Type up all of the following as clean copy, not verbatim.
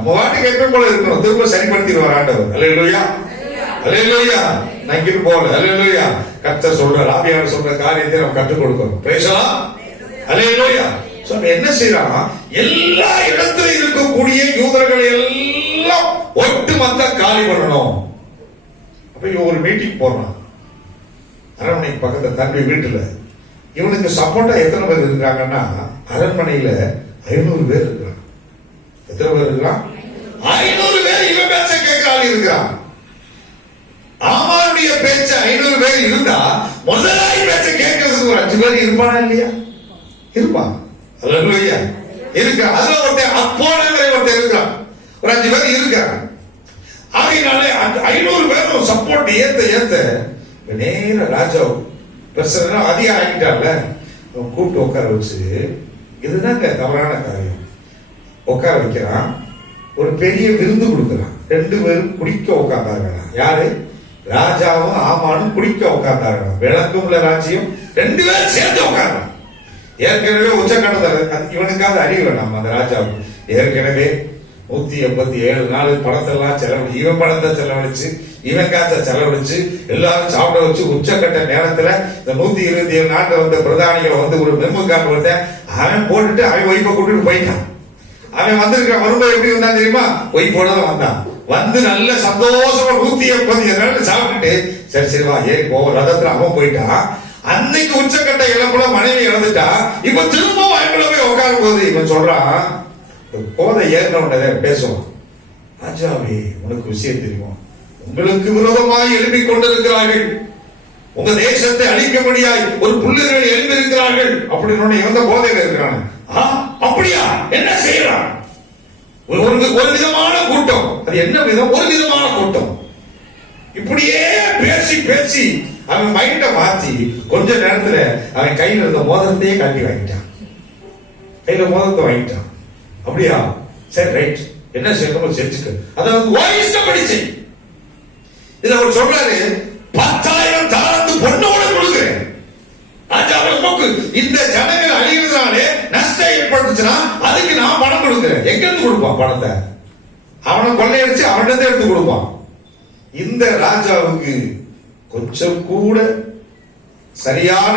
நம்ம வாட்டுக்கு எப்பயும் போல இருக்கணும். திரும்ப சரிப்படுத்திடுவார் ஆண்டவர். அல்லேலூயா, அல்லேலூயா. நங்கிட்டு போல. அல்லேலூயா. கர்த்தர் சொல்ற ஆவியானவர் சொல்ற காரியத்தை நம்ம கற்றுக் கொடுக்கணும். பேசலாம். அல்லேலூயா. என்ன செய்யறான்? எல்லா இடத்திலும் இருக்கக்கூடிய யூதர்களை எல்லாம் ஒட்டுமொத்த காலி பண்ணணும். அப்ப ஒரு மீட்டிங் போறான் அரண்மனைக்கு பக்கத்துல தம்பி வீட்டுல. இவனுக்கு சப்போர்ட்டா எத்தனை பேர் இருக்காங்கன்னா அரண்மனையில 500 பேர் இருக்கிறான். எத்தனை பேர் இருக்கிறான்? 500 பேர் இவன் பேச்ச கேட்க ஆள் இருக்கிறான். ஆமானுடைய பேச்ச 500 பேர் இருந்தா முதலாளி பேச்ச கேட்கறதுக்கு ஒரு 5 பேர் இருப்பானா இல்லையா? இருப்பான். அல்லேலூயா. இருக்க அதுல ஒருத்தன் அப்போனங்கிற ஒருத்தன் இருக்கான். ஒரு 5 பேர் இருக்காங்க. ஆகையினாலே 500 பேரும் சப்போர்ட் ஏத்த நேர ராஜா பிரச்சனை அதிகம் ஆகிட்டான்ல, கூப்பிட்டு உட்கார வச்சு இதுதாங்க தவறான காரியம். உட்கார வைக்கிறான். ஒரு பெரிய விருந்து கொடுக்குறான். 2 பேரும் குடிக்க உட்கார்ந்தாங்க. யாரு? ராஜாவும் ஆமானும் குடிக்க உட்கார்ந்தாங்க. விளக்கும் உள்ள ராஜ்யம் 2 பேரும் சேர்ந்து உட்கார்றான். ஏற்கனவே உச்சக்கட்டத்தில் இவனுக்காக அறிவு வேணாம். அந்த ராஜாவுக்கு ஏற்கனவே 187 நாள் பணத்தெல்லாம் செலவழிச்சு, இவன் பணத்தை செலவழிச்சு, இவன் காசை செலவழிச்சு, எல்லாரும் சாப்பிட வச்சு உச்சக்கட்ட நேரத்துல இந்த 127 நாட்டில் வந்த பிரதானிகள் வந்து ஒரு மெமு கார்டு வந்த அவன் போட்டுட்டு அவன் ஒய்ஃபை கூட்டிட்டு போயிட்டான். அவன் வந்திருக்கான். வரும்போது எப்படி வந்தான் தெரியுமா? ஒய்ஃபோட தான் வந்தான். வந்து நல்ல சந்தோஷமா 187 நாள் சாப்பிட்டுட்டு சரி சரிவா ஏறி போ ரதத்துல அவன் போயிட்டான். அன்னைக்கு உச்சக்கட்ட இழப்புல மனைவி இழந்துட்டா. இப்ப திரும்பவும் அவங்கள போய் உட்காரும் போது இவன் சொல்றான், கோதை ஏறினவனே பேசுவான். ராஜாவே, உனக்கு விஷயம் தெரியும், உங்களுக்கு விரோதமாய் எழுப்பிக் கொண்டிருக்கிறார்கள், உங்க தேசத்தை அழிக்கும்படியாய் ஒரு புள்ளிகள் எழுப்பி இருக்கிறார்கள் அப்படின்னு இவங்க போதையில இருக்கிறாங்க. அப்படியா? என்ன செய்யறான்? ஒரு விதமான கூட்டம். அது என்ன விதம்? ஒரு விதமான கூட்டம். இப்படியே பேசி பேசி அவன் மைண்ட மாத்தி கொஞ்ச நேரத்துல அவன் கையில இருந்த மோதிரத்தையே கட்டி வாங்கிட்டான். கையில மோதிரத்தை வாங்கிட்டான். அப்படியா? சரி ரைட், என்ன செய்யணும் செஞ்சுக்க. அதாவது வாய்ஸ்படி செய். இதுல அவர் சொல்றாரு, 10,000 தாலந்து பொண்ணோட கொடுக்குறேன். இந்த ஜனங்கள் அழிவதனாலே நஷ்டம் ஏற்பட்டுச்சுன்னா அதுக்கு நான் பணம் கொடுக்குறேன். எங்க இருந்து கொடுப்பான் பணத்தை? அவனை கொள்ளையடிச்சு அவனிடத்தை எடுத்து கொடுப்பான். இந்த ராஜாவுக்கு கொஞ்சம் கூட சரியான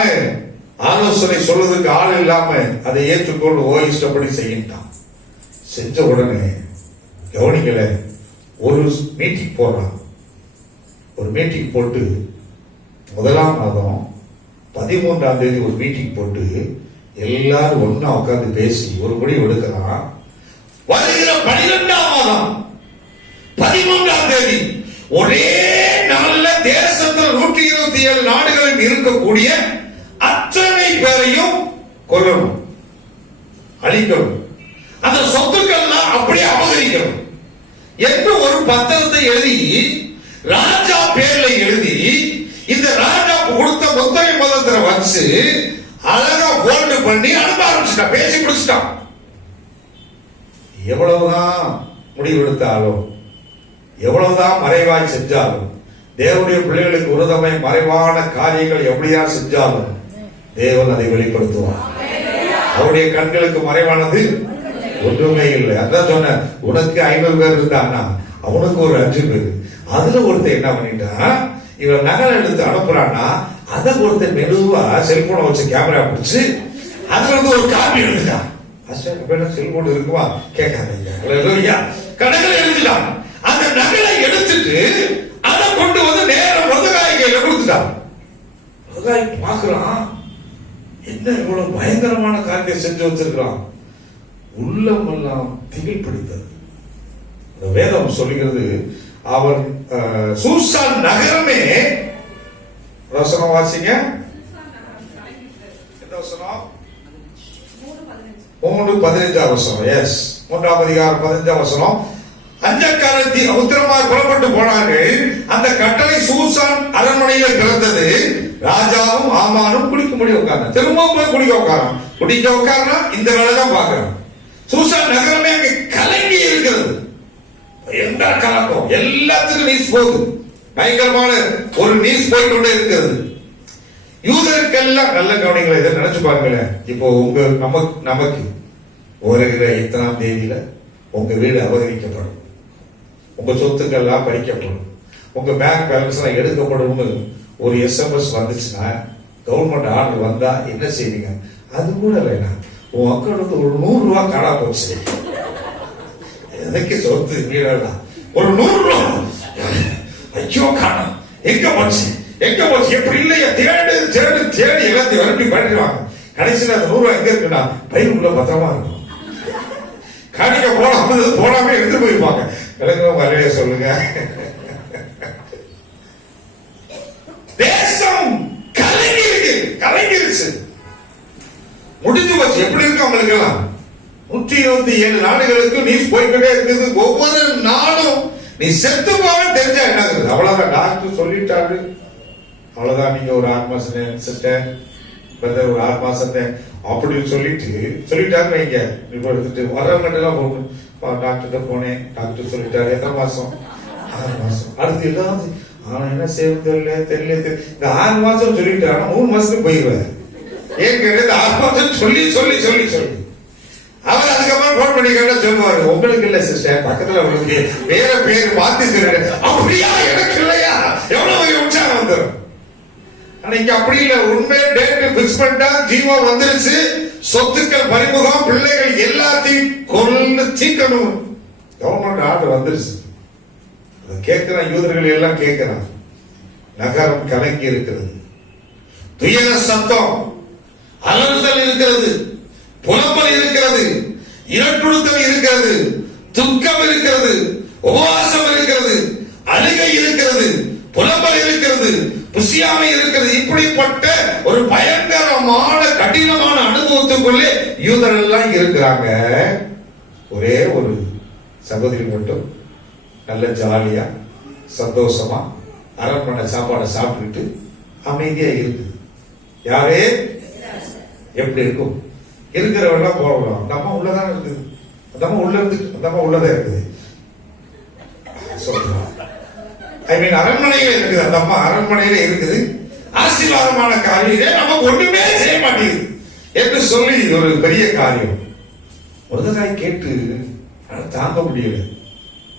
ஆலோசனை சொல்றதுக்கு ஆள் இல்லாம அதை ஏற்றுக்கொண்டு இஷ்டப்படி செய்யிட்டான். செஞ்ச உடனே கவனிக்கல, ஒரு மீட்டிங் போடுறான். ஒரு மீட்டிங் போட்டு 1ஆம் மாதம் 13ஆம் தேதி ஒரு மீட்டிங் போட்டு எல்லாரும் ஒன்னா உட்கார்ந்து பேசி ஒரு முடிவு எடுக்கிறான். வருகிற 12ஆம் மாதம் 13ஆம் தேதி ஒரே நாள்ல தேசத்தில் 127 நாடுகளில் இருக்கக்கூடிய அத்தனை பேரையும் கொல்லணும், அழிக்கணும், அந்த சொத்துக்கள்லாம் அப்படியே அபகரிக்கணும் என்று ஒரு பத்திரத்தை எழுதி ராஜா பேர்ல எழுதி இந்த ராஜா கொடுத்த முத்தகை பத்திரத்தை வச்சு அழகா போல்டு பண்ணி அனுப்ப ஆரம்பிச்சுட்டான். பேசி முடிச்சுட்டான். எவ்வளவுதான் முடிவெடுத்தாலும், எவ்வளவுதான் மறைவாய் செஞ்சாலும், தேவனுடைய பிள்ளைகளுக்கு விரோதமாய் மறைவான காரியங்கள் எப்படியா செஞ்சாலும் தேவன் அதை வெளிப்படுத்துவார். அவருடைய கண்களுக்கு மறைவானது ஒன்றுமே இல்லை. அதான் சொன்ன, உனக்கு 500 பேர் இருந்தான்னா அவனுக்கு ஒரு 5 பேர். அதுல ஒருத்தர் என்ன பண்ணிட்டான், இவன் நகலை எடுத்து அனுப்புறான்னா அதை ஒருத்தர் மெதுவா செல்போனை வச்சு கேமரா பிடிச்சு அதுல இருந்து ஒரு காப்பி எழுதுட்டான். செல்போன் இருக்குமா கேட்காதீங்க, கணக்கில் எழுதிட்டான். அந்த நகலை எடுத்துட்டு அதை கொண்டு வந்து நேரம் மொர்தெகாய் கையில கொடுத்துட்டான். மொர்தெகாய் பார்க்கிறான், என்ன இவ்வளவு பயங்கரமான காரியத்தை செஞ்சு வச்சிருக்கிறான். உள்ளமெல்லாம் திகில் பிடித்தது. வேதம் சொல்லுகிறது, அவர் சூசான் நகரமே, வசனம் வாசிங்க, எந்த வசனம்? 3:15 வசனம். எஸ், 3ஆம் அதிகாரம் 15 வசனம். அஞ்சக்காரத்தி உத்திரமாக புறப்பட்டு போனார்கள். அந்த கட்டளை சூசான் அரண்மனையில் பிறந்தது. ராஜாவும் ஆமானும் குடிக்கும்படி உட்கார்ந்து திரும்பவும் போய் குடிக்க உட்கார்னா இந்த வேலை தான் பார்க்கிறான். சூசான் நகரமே அங்கே கலங்கி இருக்கிறது. எந்த கலக்கம், எல்லாத்துக்கும் நீஸ் போகுது. பயங்கரமான ஒரு நீஸ் போய்கொண்டே இருக்கிறது. யூதருக்கெல்லாம் நல்ல கவனிங்களை இதை நினைச்சு பாருங்களேன். இப்போ நமக்கு வருகிற 8ஆம் தேதியில உங்க வீடு அபகரிக்கப்படும், உங்க சொத்துக்கள் எல்லாம் பறிக்கப்படும், உங்க பேங்க் பேலன்ஸ் எல்லாம் எடுக்கப்படும்னு ஒரு SMS வந்துச்சுன்னா, கவர்மெண்ட் ஆர்டர் வந்தா என்ன செய்வீங்க? அது கூட வேணாம், உன் அக்கௌண்ட் ஒரு 100 ரூபாய் காணா போச்சு, எதுக்கு சொத்து வீடெல்லாம் ஒரு 100 ரூபாய், ஐயோ காணும், எங்க போச்சு எங்க போச்சு, எப்படி இல்லையா, தேடு தேடு தேடி எல்லாத்தையும் வரப்பி பண்ணிடுவாங்க. கடைசியில் அந்த 100 ரூபாய் எங்க இருக்குன்னா பயிலுக்குள்ள பத்திரமா இருக்கும். காணிக்க போடாம எடுத்து போயிருப்பாங்க. விளங்குவோம் வரலையே சொல்லுங்க. தேசம் கலங்கிருச்சு, முடிஞ்சு போச்சு. எப்படி இருக்கு அவங்களுக்கு எல்லாம்? 127 நாடுகளுக்கு நியூஸ் போய்கிட்டே இருக்குது. ஒவ்வொரு நாடும் நீ செத்து போவேன்னு தெரிஞ்சா என்ன இருக்குது? அவ்வளவுதான், டாக்டர் சொல்லிட்டாரு, அவ்வளவுதான். நீங்க ஒரு 6 மாசம் சிஸ்டர் பிரதர் ஒரு 6 மாசம் அப்படின்னு சொல்லிட்டாரு வைங்க. இப்போ எடுத்துட்டு வர்றவங்க எல்லாம் போகணும். டாக்டர்கிட்ட போனேன், டாக்டர் சொல்லிட்டாரு எத்தனை மாசம்? 6 மாசம். அடுத்து எல்லாம் அவன் என்ன செய்யறது தெரியல. இந்த 6 மாசம் சொல்லிட்டாரு, 3 மாசத்துக்கு போயிடுவாரு. ஏன் கேட்டு 6 மாசம் சொல்லி சொல்லி சொல்லி சொல்லி அவர் அதுக்கப்புறம் போன் பண்ணி கேட்டா சொல்லுவாரு, உங்களுக்கு இல்ல சிஸ்டர், பக்கத்துல உங்களுக்கு வேற பேர் மாத்தி சொல்றாரு. அப்படியா? எனக்கு இல்லையா? எவ்வளவு உற்சாகம் வந்துடும். ஆனா இங்க அப்படி இல்ல, உண்மை டேட் பிக்ஸ் பண்ணிட்டா ஜீவோ வந்துருச்சு, சொத்துக்கள் பறிமுகம், பிள்ளைகள் எல்லாத்தையும் கொல்ல தீக்கணும், கவர்மெண்ட் ஆர்டர் வந்துருச்சு. கேட்கிறான், யூதர்கள் எல்லாம் கேட்கிறான். நகரம் கலங்கி இருக்கிறது, துயர சத்தம், அலறுதல் இருக்கிறது, புலம்பல் இருக்கிறது, இரட்டுடுத்தல் இருக்கிறது, துக்கம் இருக்கிறது, உபவாசம் இருக்கிறது, அழுகை இருக்கிறது, புலம்பல் இருக்கிறது, புசியாமை இருக்கிறது. இப்படிப்பட்ட ஒரு பயங்கரமான கடினமான அனுபவத்துக்குள்ளே யூதர்கள் எல்லாம் இருக்கிறாங்க. ஒரே ஒரு சகோதரி மட்டும் நல்ல ஜாலியா சந்தோஷமா அரண்மனை சாப்பாடை சாப்பிட்டுட்டு அமைதியா இருக்குது. யாரே? எப்படி இருக்கும்? இருக்கிறவெல்லாம் போகலாம். அந்த அம்மா உள்ளதான் இருக்குது, அந்த அம்மா உள்ள இருந்து, அந்த அம்மா உள்ளதான் இருக்குது. சொல்றான், அரண்மனையில இருக்குது, அந்த அம்மா அரண்மனையில இருக்குது. ஆசீர்வாதமான காரியம் நமக்கு ஒண்ணுமே செய்ய மாட்டேங்குது என்று சொல்லி ஒரு பெரிய காரியம். முருதகாய் கேட்டு தாங்க முடியல.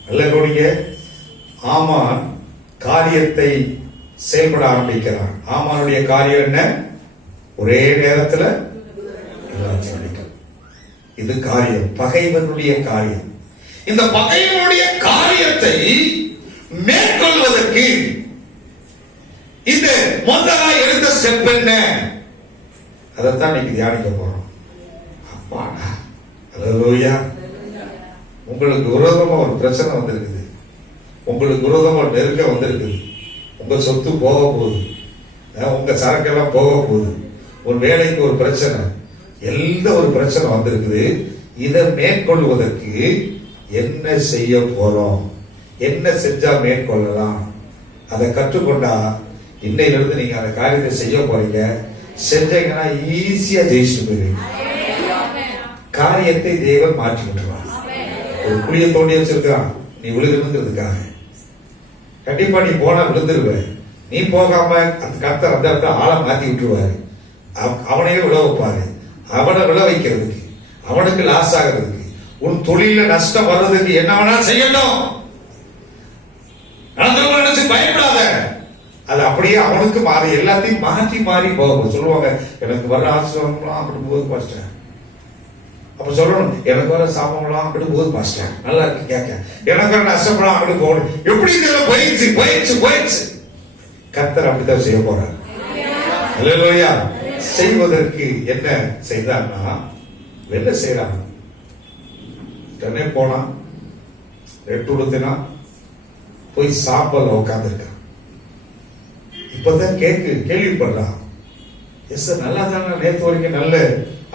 நல்ல கவனிங்க, ஆமான் காரியத்தை செயல்பட ஆரம்பிக்கிறான். ஆமானுடைய காரியம் என்ன? ஒரே நேரத்தில் இது காரியம், பகைவனுடைய காரியம். இந்த பகைவனுடைய காரியத்தை மேற்கொள்வதற்கு இந்த மொர்தெகாய் எடுத்த ஸ்டெப் என்ன? அதைத்தான் இன்னைக்கு தியானிக்க போறோம். அப்பாடா, அல்லேலூயா. உங்களுக்கு விரோதமா ஒரு பிரச்சனை வந்திருக்குது, உங்களுக்கு விரோதமா நெருக்க வந்திருக்குது, உங்க சொத்து போக போகுது, உங்க சரக்கெல்லாம் போக போகுது, ஒரு வேலைக்கு ஒரு பிரச்சனை, எந்த ஒரு பிரச்சனை வந்திருக்குது. இதை மேற்கொள்வதற்கு என்ன செய்ய போறோம், என்ன செஞ்சா மேற்கொள்ளலாம், அதை கற்றுக்கொண்டா இன்னையிலிருந்து நீங்க அந்த காரியத்தை செய்ய போறீங்க. செஞ்சீங்கன்னா ஈஸியா ஜெயிச்சுட்டு போயிருவீங்க. காரியத்தை தேவன் மாற்றி விட்டுருவான். ஒரு குழிய தோண்டி வச்சிருக்கான், நீ விழுகிறதுக்காக. கண்டிப்பா நீ போனா விழுந்துருவ. நீ போகாம அந்த கர்த்தர் அந்த இடத்துல ஆளை மாத்தி விட்டுருவாரு. அவனையே விழ வைப்பாரு. அவனை விழ வைக்கிறதுக்கு, அவனுக்கு லாஸ் ஆகிறதுக்கு, உன் தொழில நஷ்டம் வர்றதுக்கு என்ன வேணாலும் செய்யணும். நினைச்சு பயப்படாத. அது அப்படியே அவனுக்கு மாறி எல்லாத்தையும் மாற்றி மாறி போகும். சொல்லுவாங்க, எனக்கு வர ஆசிரியம்லாம் அப்படி போகுது பாஸ்டர். அப்ப சொல்லணும், எனக்கு வர சாபம்லாம் அப்படி போகுது பாஸ்டர். நல்லா இருக்கு கேட்க. எனக்கு வர நஷ்டம்லாம் அப்படி போகணும். எப்படி இதெல்லாம் போயிடுச்சு போயிடுச்சு போயிடுச்சு. கர்த்தர் அப்படித்தான் செய்ய போறார். அல்லேலூயா. செய்வதற்கு என்ன செய்தான்னா, வெளில செய்யறாங்க. உடனே போனா, ரெட்டுடுத்தினா, போய் சாம்பல் உட்கார்ந்து இருக்கான். இப்பதான் கேள்விப்படுறான். எஸ் நல்லா தானே நேற்று வரைக்கும் நல்ல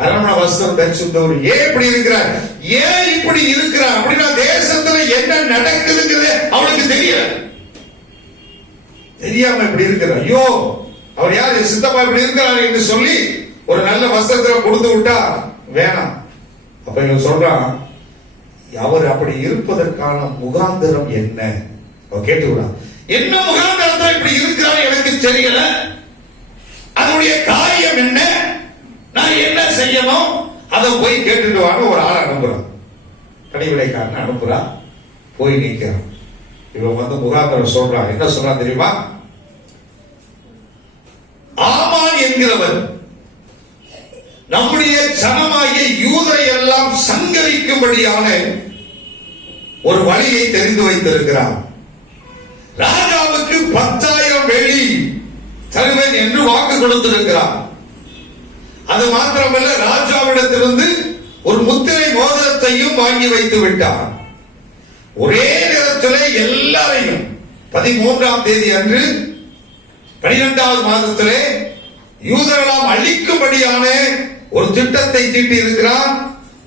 அரண்மனை வஸ்திரம் தரிசித்தவர் ஏன் இப்படி இருக்கிறார், ஏன் இப்படி இருக்கிறார் அப்படின்னா தேசத்துல என்ன நடக்குதுங்கிறது அவனுக்கு தெரியல. தெரியாம இப்படி இருக்கிறார். ஐயோ, அவர் யாரு சித்தப்பா இப்படி இருக்கிறார் என்று சொல்லி ஒரு நல்ல வஸ்திரத்தை கொடுத்து விட்டா வேணாம். அப்ப இவன் சொல்றான், அவர் அப்படி இருப்பதற்கான முகாந்திரம் என்ன? கேட்டு விடான். என்ன முகாந்திரத்தில் இப்படி இருக்கிறார் எனக்கு தெரியல. அதனுடைய காரியம் என்ன, நான் என்ன செய்யணும், அதை போய் கேட்டுட்டு வாங்க. ஒரு ஆளை அனுப்புறான். கனிவிலைக்காரன் அனுப்புறா, போய் நிற்கிறான். இவன் வந்து முகாந்தரம் சொல்றான். என்ன சொல்றான் தெரியுமா? ஆமான் என்கிறவன் நம்முடைய ஜனமாகிய யூதரை எல்லாம் சங்கரிக்கும்படியான ஒரு வழியை தெரிந்து வைத்திருக்கிறான். ராஜாவுக்கு 10,000 வெள்ளி தருவேன் என்று வாக்கு கொடுத்திருக்கிறான். அது மாத்திரமல்ல, ராஜாவிடத்திலிருந்து ஒரு முத்திரை மோதிரத்தையும் வாங்கி வைத்து விட்டார். ஒரே நேரத்தில் எல்லாரையும் 13ஆம் தேதி அன்று 12வது மாதத்திலே யூதர்களாம் அழிக்கும்படியான ஒரு திட்டத்தை தீட்டி இருக்கிறான்.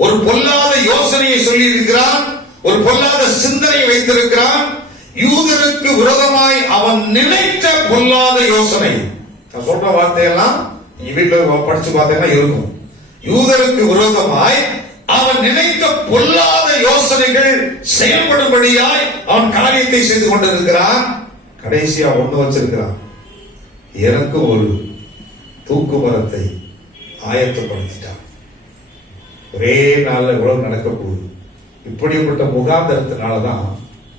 ஒரு பொல்லாத யோசனையை சொல்லி இருக்கிறான். ஒரு பொல்லாத சிந்தனை வைத்திருக்கிறான். யூதருக்கு விரோதமாய் அவன் நினைத்த பொல்லாத யோசனை. நான் சொல்ற வார்த்தையெல்லாம் நீங்க வீட்டுல படிச்சு பார்த்தீங்கன்னா இருக்கும். யூதருக்கு விரோதமாய் அவன் நினைத்த பொல்லாத யோசனைகள் செயல்படும்படியாய் அவன் காரியத்தை செய்து கொண்டிருக்கிறான். கடைசியா ஒண்ணு வச்சிருக்கிறான். எனக்கு ஒரு தூக்கு மரத்தை ஆயத்தப்படுத்திட்டான். ஒரே நாள்ல இவ்வளவு நடக்க போகுது. இப்படிப்பட்ட முகாந்தரத்தினாலதான்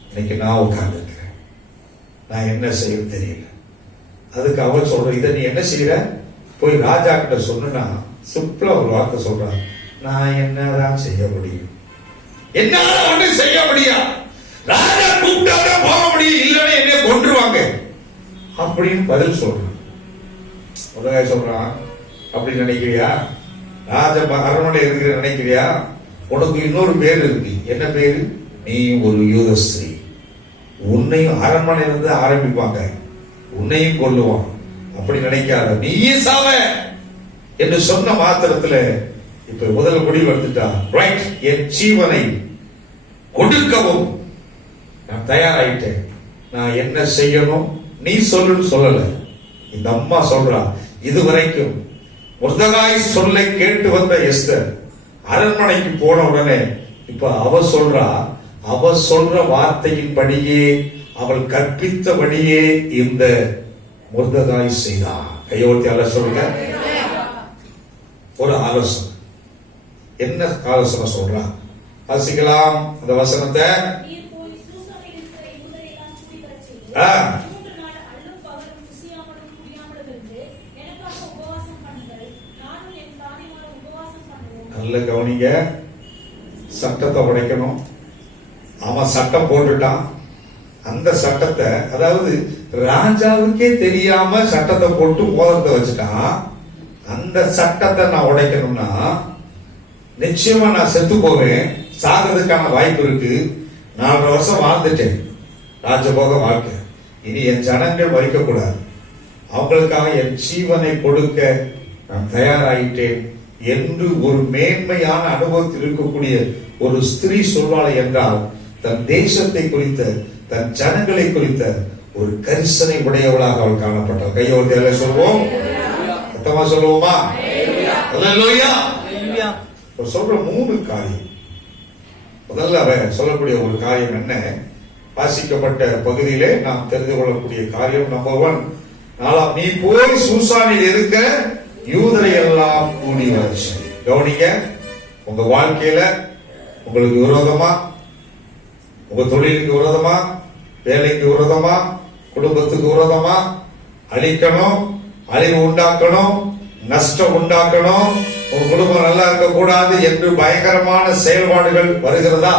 இன்னைக்கு நான் உட்கார்ந்து இருக்கிறேன். நான் என்ன செய்ய தெரியல. அதுக்கு அவன் சொல்ற, இதை நீ என்ன செய்யற, போய் ராஜா கிட்ட சொன்னா சிம்பிளா ஒரு வார்த்தை சொல்றான், நான் என்னதான் செய்ய முடியும், என்னால ஒண்ணு செய்ய முடியும், ராஜா கூப்பிட்டாதான் போக முடியும், இல்லைன்னா என்ன கொன்றுவாங்க அப்படின்னு பதில் சொல்றான். உலக சொல்றான், அப்படி நினைக்கிறியா? ராஜ அரண்மனை இருக்கிற நினைக்கிறியா? உனக்கு இன்னொரு பேர் இருக்கு. என்ன பேரு? நீ ஒரு யூத ஸ்திரீ. உன்னையும் அரண்மனை இருந்து ஆரம்பிப்பாங்க, உன்னையும் கொல்லுவான். அப்படி நினைக்காத, நீயே சாவ என்று சொன்ன மாத்திரத்துல இப்ப முதல் முடிவு எடுத்துட்டா. ரைட், என் ஜீவனை கொடுக்கவும் நான் தயாராயிட்டேன். நான் என்ன செய்யணும் நீ சொல்லுன்னு சொல்லல. இந்த அம்மா சொல்றா, இதுவரைக்கும் மொர்தெகாய் சொல்லை கேட்டு வந்த எஸ்தர் அரண்மனைக்கு போன உடனே இப்ப அவ சொல்றா, அவ சொல்ற வார்த்தையின்படியே அவள் கற்பித்தபடியே இந்த மொர்தெகாய் செய்தார். கையோட்டி அல்ல சொல்லுங்க. ஒரு ஆலோசனை. என்ன ஆலோசனை சொல்றா? வாசிக்கலாம் அந்த வசனத்தை. நல்ல கவனிங்க. சட்டத்தை உடைக்கணும். அவன் சட்டம் போட்டுட்டான். அந்த சட்டத்தை, அதாவது ராஜாவுக்கே தெரியாம சட்டத்தை போட்டு மோதிரத்தை வச்சுட்டான். அந்த சட்டத்தை நான் உடைக்கணும்னா நிச்சயமா நான் செத்து போவேன். சாகிறதுக்கான வாய்ப்பு இருக்கு. 4 வருஷம் வாழ்ந்துட்டேன் ராஜபோக வாழ்க்கை. இனி என் ஜனங்கள் மறிக்க கூடாது. அவங்களுக்காக என் ஜீவனை கொடுக்க நான் தயாராயிட்டேன் என்று ஒரு மேன்மையான அனுபவத்தில் இருக்கக்கூடிய ஒரு ஸ்திரீ சொல்வாளை என்றால், தன் தேசத்தை குறித்த, தன் ஜனங்களை குறித்த ஒரு கரிசனை உடையவளாக அவள் காணப்பட்டாள். கையோடு சொல்வோம், மொத்தமா சொல்லுவோமா? சொல்ற 3 காரியம். முதல்ல அவ சொல்லக்கூடிய ஒரு காரியம் என்ன? வாசிக்கப்பட்ட பகுதியிலே நாம் தெரிந்து கொள்ளக்கூடிய காரியம் நம்பர் 1. நீ போய் சூசானில் இருக்க யூதரை எல்லாம் கூடி வர. கவனிங்க, உங்க வாழ்க்கையில உங்களுக்கு விரோதமா, உங்க தொழிலுக்கு விரோதமா, வேலைக்கு விரோதமா, குடும்பத்துக்கு விரோதமா அழிக்கணும், அழிவு உண்டாக்கணும், நஷ்டம் உண்டாக்கணும், உங்க குடும்பம் நல்லா இருக்க கூடாது என்று பயங்கரமான செயல்பாடுகள் வருகிறதா?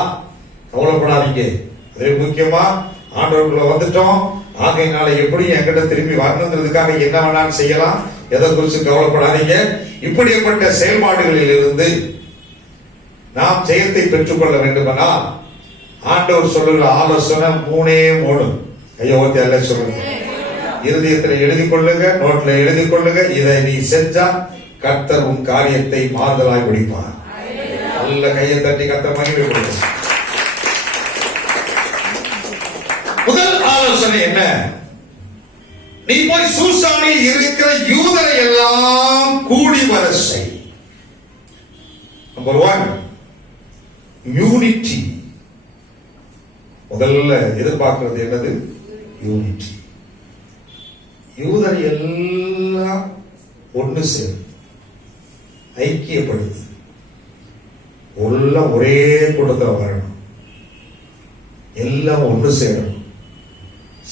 கவலைப்படாதீங்க. அதே முக்கியமா ஆண்டவர்களை வந்துட்டோம், ஆகையினால எப்படி என்கிட்ட திரும்பி வரணுங்கிறதுக்காக என்ன வேணாலும் செய்யலாம். எதை குறித்து கவலைப்படாதீங்க. இப்படிப்பட்ட செயல்பாடுகளில் இருந்து நாம் ஜெயத்தை பெற்றுக்கொள்ள வேண்டுமானால் ஆண்டவர் சொல்லுகிற ஆலோசனை 3. ஐயோ அல்ல சொல்லுங்க. இருதயத்தில் எழுதி கொள்ளுங்க, நோட்ல எழுதி கொள்ளுங்க. இதை நீ செஞ்சா கர்த்தர் உன் காரியத்தை மாறுதலாய் முடிப்பார். நல்ல கையை தட்டி கர்த்தர் மகிமை கொடுங்க. முதல் ஆலோசனை என்ன? நீ போய் சூசானில் இருக்கிற யூதரை எல்லாம் கூடி வர செய். Number 1, unity. முதல்ல எதிர்பார்க்கிறது என்னது? யூனிட்டி. யூதரை எல்லாம் ஒன்று சேரும், ஐக்கியப்படுத்து. எல்லாம் ஒரே கூட்டத்தில் வரணும், எல்லாம் ஒன்று சேரணும்,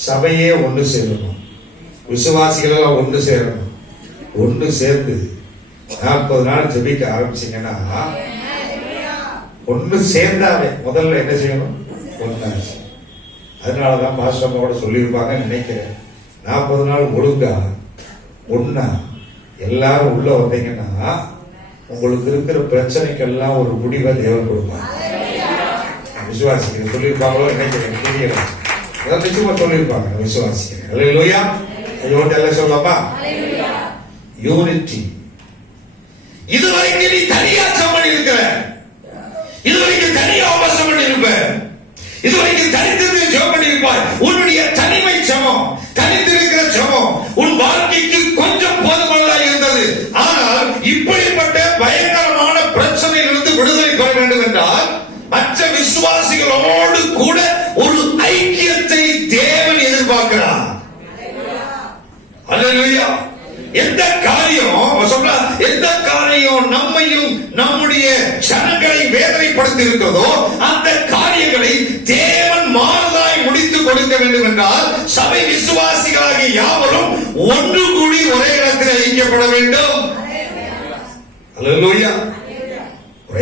சபையே ஒன்று சேரணும், விசுவாசிகள் எல்லாம் ஒன்று சேரணும். ஒன்று சேர்ந்து 40 நாள் ஜெபிக்க ஆரம்பிச்சீங்கன்னா, ஒன்று சேர்ந்தாவே முதல்ல என்ன செய்யணும்? ஒன்னாச்சு. அதனாலதான் பாஸ்டர் சொல்லியிருப்பாங்கன்னு நினைக்கிறேன். 40 நாள் ஒழுங்கா ஒன்னா எல்லாரும் உள்ள வந்தீங்கன்னா உங்களுக்கு இருக்கிற பிரச்சனைக்கெல்லாம் ஒரு முடிவை தேவன் கொடுப்பாங்க. விசுவாசிக்கிறேன் சொல்லியிருப்பாங்களோ நினைக்கிறேன், தெரியல. அதான் நிச்சயமா சொல்லியிருப்பாங்க, விசுவாசிக்கிறேன். அல்லேலூயா. எல்லாம் சொல்லலாமா? யூனிட்டி. இதுவரைக்கும் நீ தனியா சமன் இருக்கிற, இதுவரைக்கும் தனியா அவசரம் பண்ணி இருப்ப, இதுவரைக்கும் தனித்திருந்து ஜெபம் பண்ணி இருப்பாய். உன்னுடைய தனிமை ஜெபம், தனித்திருக்கிற ஜெபம் உன் வாழ்க்கைக்கு கொஞ்சம் போதுமானதாக இருந்தது. ஆனால் இப்படிப்பட்ட பயங்கரமான பிரச்சனையிலிருந்து விடுதலை பெற வேண்டும் என்றால் மற்ற விசுவாசிகளோடு கூட ஒரு ஐக்கியத்தை தேவன் எதிர்பார்க்கிறார். அல்லேலூயா. எந்த காரியம் நம்மையும் நம்முடைய ஜனங்களை வேதனைப்படுத்தி இருக்கிறதோ அந்த காரியங்களை தேவன் மாறுதலாய் முடித்துக் கொடுக்க வேண்டும் என்றால் சபை விசுவாசிகளாகிய யாவரும் ஒன்று கூடி ஒரே இடத்தில் ஐக்கியப்பட வேண்டும். அல்லேலூயா.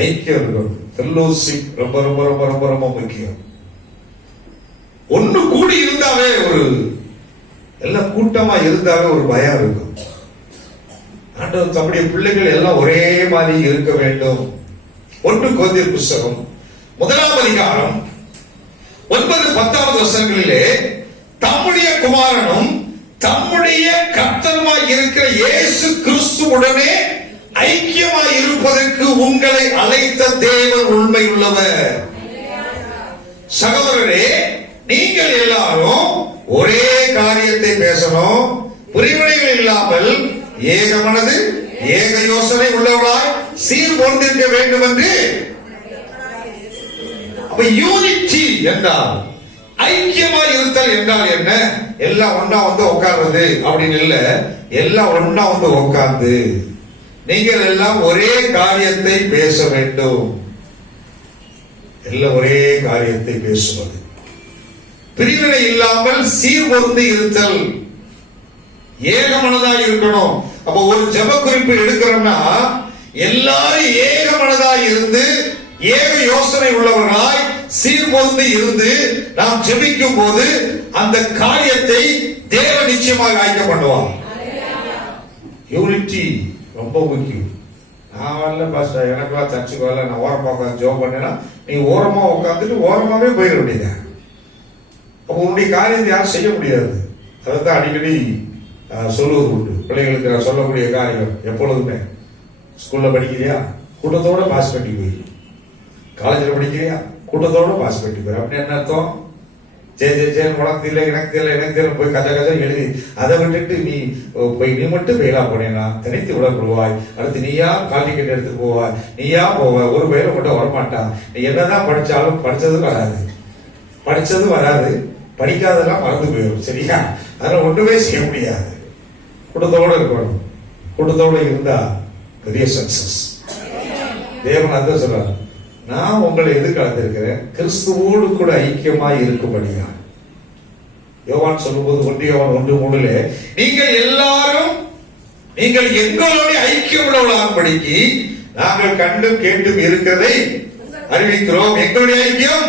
ஐக்கியம் இருக்கணும். ஃபெல்லோஷிப் ரொம்ப ரொம்ப ரொம்ப ரொம்ப ரொம்ப முக்கியம். ஒன்று கூடி இருந்தாவே, ஒரு எல்லாம் கூட்டமா இருந்தாவே ஒரு பயம் இருக்கும். ஆண்டவர் தம்முடைய பிள்ளைகள் எல்லாம் ஒரே மாதிரி இருக்க வேண்டும். 1 கொரிந்தியர் புத்தகம் 1ஆம் அதிகாரம் 9-10 வசனங்களிலே தம்முடைய குமாரனும் தம்முடைய கர்த்தருமாய் இருக்கிற இயேசு கிறிஸ்துவுடனே ஐக்கியமாய் இருப்பதற்கு உங்களை அழைத்த தேவன் உண்மை உள்ளவர். சகோதரரே, நீங்கள் எல்லாரும் ஒரே காரியத்தை பேசணும், பிரிவினைகள் இல்லாமல் ஏக மனது ஏக யோசனை உள்ளவர்களாய் சீர் பொருந்திருக்க வேண்டும் என்று. அப்ப யூனிட்டி என்றால் ஐக்கியமாய் இருத்தல் என்றால் என்ன? எல்லாம் ஒன்னா வந்து உட்கார்றது அப்படின்னு இல்ல. எல்லாம் ஒன்னா வந்து உட்கார்ந்து நீங்கள் எல்லாம் ஒரே காரியத்தை பேச வேண்டும். எல்லாம் ஒரே காரியத்தை பேசுவது, பிரிவினை இல்லாமல் சீர் பொருந்தி இருத்தல், ஏக மனதாய் இருக்கணும். அப்ப ஒரு ஜெப குறிப்பு எடுக்கிறோம்னா எல்லாரும் ஏக மனதாய் இருந்து ஏக யோசனை உள்ளவர்களாய் சீர் பொருந்தி இருந்து நாம் ஜெபிக்கும் போது அந்த காரியத்தை தேவன் நிச்சயமாக ஆய்க்க பண்ணுவார். யூனிட்டி ரொம்ப முக்கியம். நான் வரல பாஸ்டர், எனக்குலாம் சர்ச்சுக்கு வரல, நான் ஓரமா உட்காந்து ஜெபம் பண்ணேன்னா நீ ஓரமா உட்காந்துட்டு ஓரமாவே போயிட வேண்டியது. அப்போ உன்னுடைய காரியத்தை யாரும் செய்ய முடியாது. அதைத்தான் அடிக்கடி சொல்லுவது உண்டு பிள்ளைகளுக்கு. நான் சொல்லக்கூடிய காரியம் எப்பொழுதுமே, ஸ்கூல்ல படிக்கிறியா கூட்டத்தோட பாஸ் பண்ணி போய், காலேஜில் படிக்கிறியா கூட்டத்தோட பாஸ் பண்ணி போய். அப்படின்னு என்ன அர்த்தம்? உனக்கு தெரியல எனக்கு தெரியல எனக்கு தெரியல போய் கஜ கஜ எழுதி அதை விட்டுட்டு நீ போய் நீ மட்டும் வெயிலா போனேன்னா தனித்து விடப்படுவாய். அடுத்து நீயா கால் டிக்கெட் எடுத்து போவாய், நீயா போவ, ஒரு வேலை மட்டும் வரமாட்டான். நீ என்னதான் படிச்சாலும் படிச்சது வராது, படிக்காதெல்லாம் மறந்து போயிடும். சரியா? அதெல்லாம் ஒன்றுமே செய்ய முடியாது. கூட்டத்தோடு இருக்கணும். கூட்டத்தோடு இருந்தா பெரிய சக்சஸ். தேவன் அதான் சொல்றாரு, நான் உங்களை எதுக்கு அழைத்திருக்கிறேன்? கிறிஸ்துவோடு கூட ஐக்கியமாய் இருக்கும்படியா. யோவான் சொல்லும்போது 1 யோவான் 1:3 நீங்கள் எல்லாரும் நீங்கள் எங்களோட ஐக்கியம் உள்ளவர்களாகும்படிக்கு நாங்கள் கண்டும் கேட்டும் இருக்கிறதை அறிவிக்கிறோம். எங்களுடைய ஐக்கியம்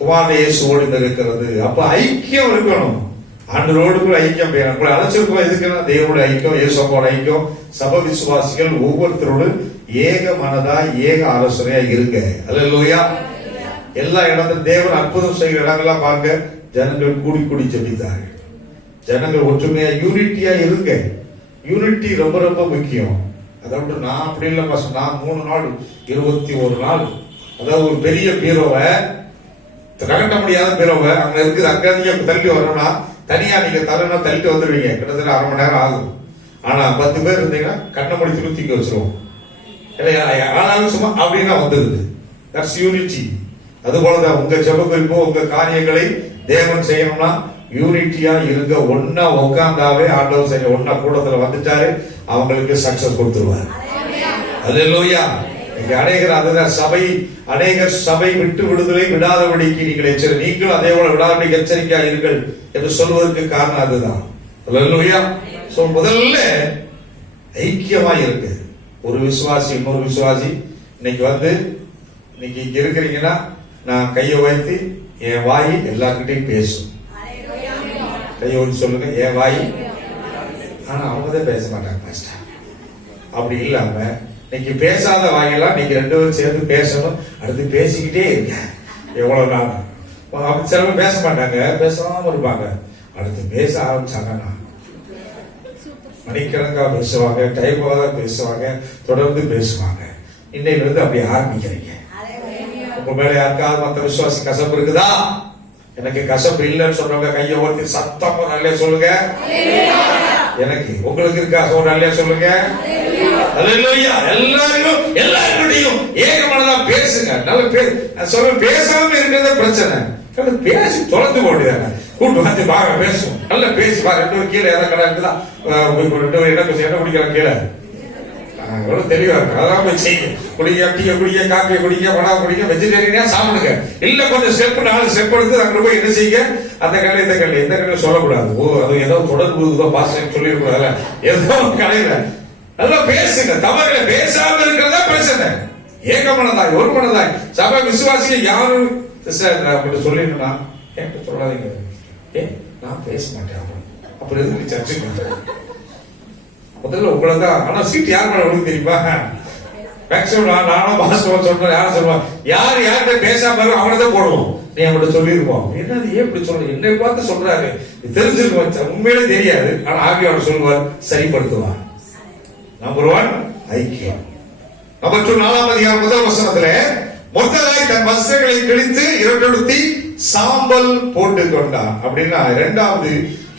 குமாரன் இயேசுவோடு இருக்கிறது. அப்ப ஐக்கியம் இருக்கணும். ஆண்டவரோடு கூட ஐக்கியம் வேணும். கூட அழைச்சிருக்கோம் எதுக்குன்னா தேவனுடைய ஐக்கியம், இயேசுவோட ஐக்கியம். சபை விசுவாசிகள் ஒவ்வொருத்தரோடு ஏக மனதாய் ஏக ஆலோசனையா இருங்க. அல்லேலூயா. எல்லா இடத்துல தேவன் அற்புதம் செய்கிற இடங்கள்லாம் பாருங்க, ஜனங்கள் கூடி கூடி ஜெபித்தார்கள். ஜனங்கள் ஒற்றுமையா யூனிட்டியா இருங்க. யூனிட்டி ரொம்ப ரொம்ப முக்கியம். அதாவது நான் அப்படி இல்லை பாஸ், நான் 3 நாள் 21 நாள், அதாவது ஒரு பெரிய பீரோவை கட்ட முடியாத பீரோவை அங்க இருக்குது, அங்க நீங்க தள்ளி வரணும்னா தனியா நீங்க தள்ளிட்டு வந்துடுவீங்க. கிட்டத்தட்ட 1/2 மணி நேரம் ஆகும். ஆனா 10 பேர் இருந்தீங்கன்னா கண்ணை முடிச்சு தூக்கி வச்சிருவோம். ஆனாலும் சும்மா அப்படின்னா வந்துருது. That's unity. அது போலதான் உங்க ஜெப குறிப்போ உங்க காரியங்களை தேவன் செய்யணும்னா யூனிட்டியா இருங்க. ஒன்னா உட்கார்ந்தாவே ஆண்டவர் செய்ய ஒன்னா கூட்டத்துல வந்துட்டாரு, அவங்களுக்கு சக்சஸ் கொடுத்துருவார். அல்லேலூயா. அநேகர் அதுதான் சபை, அநேகர் சபை விட்டு விடுதலை விடாதபடிக்கு நீங்கள் நீங்கள் அதே போல விடாதபடி எச்சரிக்கையா இருங்கள் என்று சொல்வதற்கு காரணம் அதுதான். முதல்ல ஐக்கியமா இருக்கு. ஒரு விசுவாசி இன்னொரு விசுவாசி இன்னைக்கு இங்க இருக்கிறீங்கன்னா நான் கையை வைத்து என் வாய் எல்லார்கிட்டையும் பேசும். கையை வைத்து சொல்லுங்க என் வாய். ஆனா அவங்கதான் பேச மாட்டாங்க. அப்படி இல்லாம இன்னைக்கு பேசாத வாயெல்லாம் நீங்க ரெண்டு பேரும் சேர்ந்து பேசணும். அடுத்து பேசிக்கிட்டே இருக்க எவ்வளவு நாள். சில பேர் பேச மாட்டாங்க, பேசாம இருப்பாங்க. அடுத்து பேச ஆரம்பிச்சாங்கன்னா மணிக்கணக்கா பேசுவாங்க, டைமாக பேசுவாங்க, தொடர்ந்து பேசுவாங்க. இன்னைக்கு இருந்து அப்படி ஆரம்பிக்கிறீங்க. உங்க மேல யாருக்காவது மற்ற விசுவாசி கசப்பு இருக்குதா? எனக்கு கசப்பு இல்லைன்னு சொல்றவங்க கையை ஓட்டி சத்தமா நல்ல சொல்லுங்க. எனக்கு உங்களுக்கு இருக்கா? நல்ல சொல்லுங்க. எல்லாருக்கிட்டையும் ஏகமானதா பேசுங்க. நல்ல பேசாம இருக்கிறத பிரச்சனை. பேசி தொலைந்து போட்டுதாங்க. கூட்டு வந்து பாருங்க பேசும். நல்லா பேசி பாரு. ரெண்டு பேரும் கீழே ஏதாவது கடை இருக்குதா? ரெண்டு பேரும் என்ன பேச என்ன குடிக்கலாம் கீழே எவ்வளவு தெளிவா இருக்கு. அதெல்லாம் போய் செய்யுங்க. குடிக்க, டீயை குடிக்க, காப்பியை குடிக்க, வடை குடிக்க, வெஜிடேரியனா சாப்பிடுங்க. இல்ல கொஞ்சம் ஸ்டெப் 4 ஸ்டெப் எடுத்து அங்க போய் என்ன செய்யுங்க? அந்த கல்வி இந்த கல்வி எந்த கல்வி சொல்லக்கூடாது. அது ஏதோ தொடர்பு பாச சொல்லிடக்கூடாதுல்ல. ஏதோ கலையில நல்லா பேசுங்க. தவறுகளை பேசாம இருக்கிறதா பிரச்சனை. ஏகமனதாய் ஒரு மனதாய் சபை விசுவாசிகள் யாரும் சொல்லிடணும்னா என்கிட்ட சொல்லாதீங்க. நான் பேச மாட்டேன். அப்படி எதுக்கு சர்ச்சுக்கு முதல்ல உங்களை தான். ஆனா சீட் யார் மேல உங்களுக்கு தெரியுமா? மேக்சிமம் நானும் பாஸ்கர் சொல்றேன். யாரும் சொல்லுவான் யார் யார்கிட்ட பேசாம அவனதான் போடுவோம். நீ அவங்கள்ட்ட சொல்லிருப்போம். என்னது ஏன் இப்படி சொல்ற? என்னை பார்த்து சொல்றாரு. தெரிஞ்சிருக்கும், உண்மையிலே தெரியாது. ஆனா ஆவியானவர் சொல்லுவார், சரிப்படுத்துவார். நம்பர் 1 ஐக்கியம். நம்பர் 2 4ஆம் அதிகாரம் 1 வசனத்துல மொர்தெகாய் தன் வஸ்திரங்களை கிழித்து இரட்டெடுத்தி சாம்பல் போட்டு கொண்டான். அப்படின்னா இரண்டாவது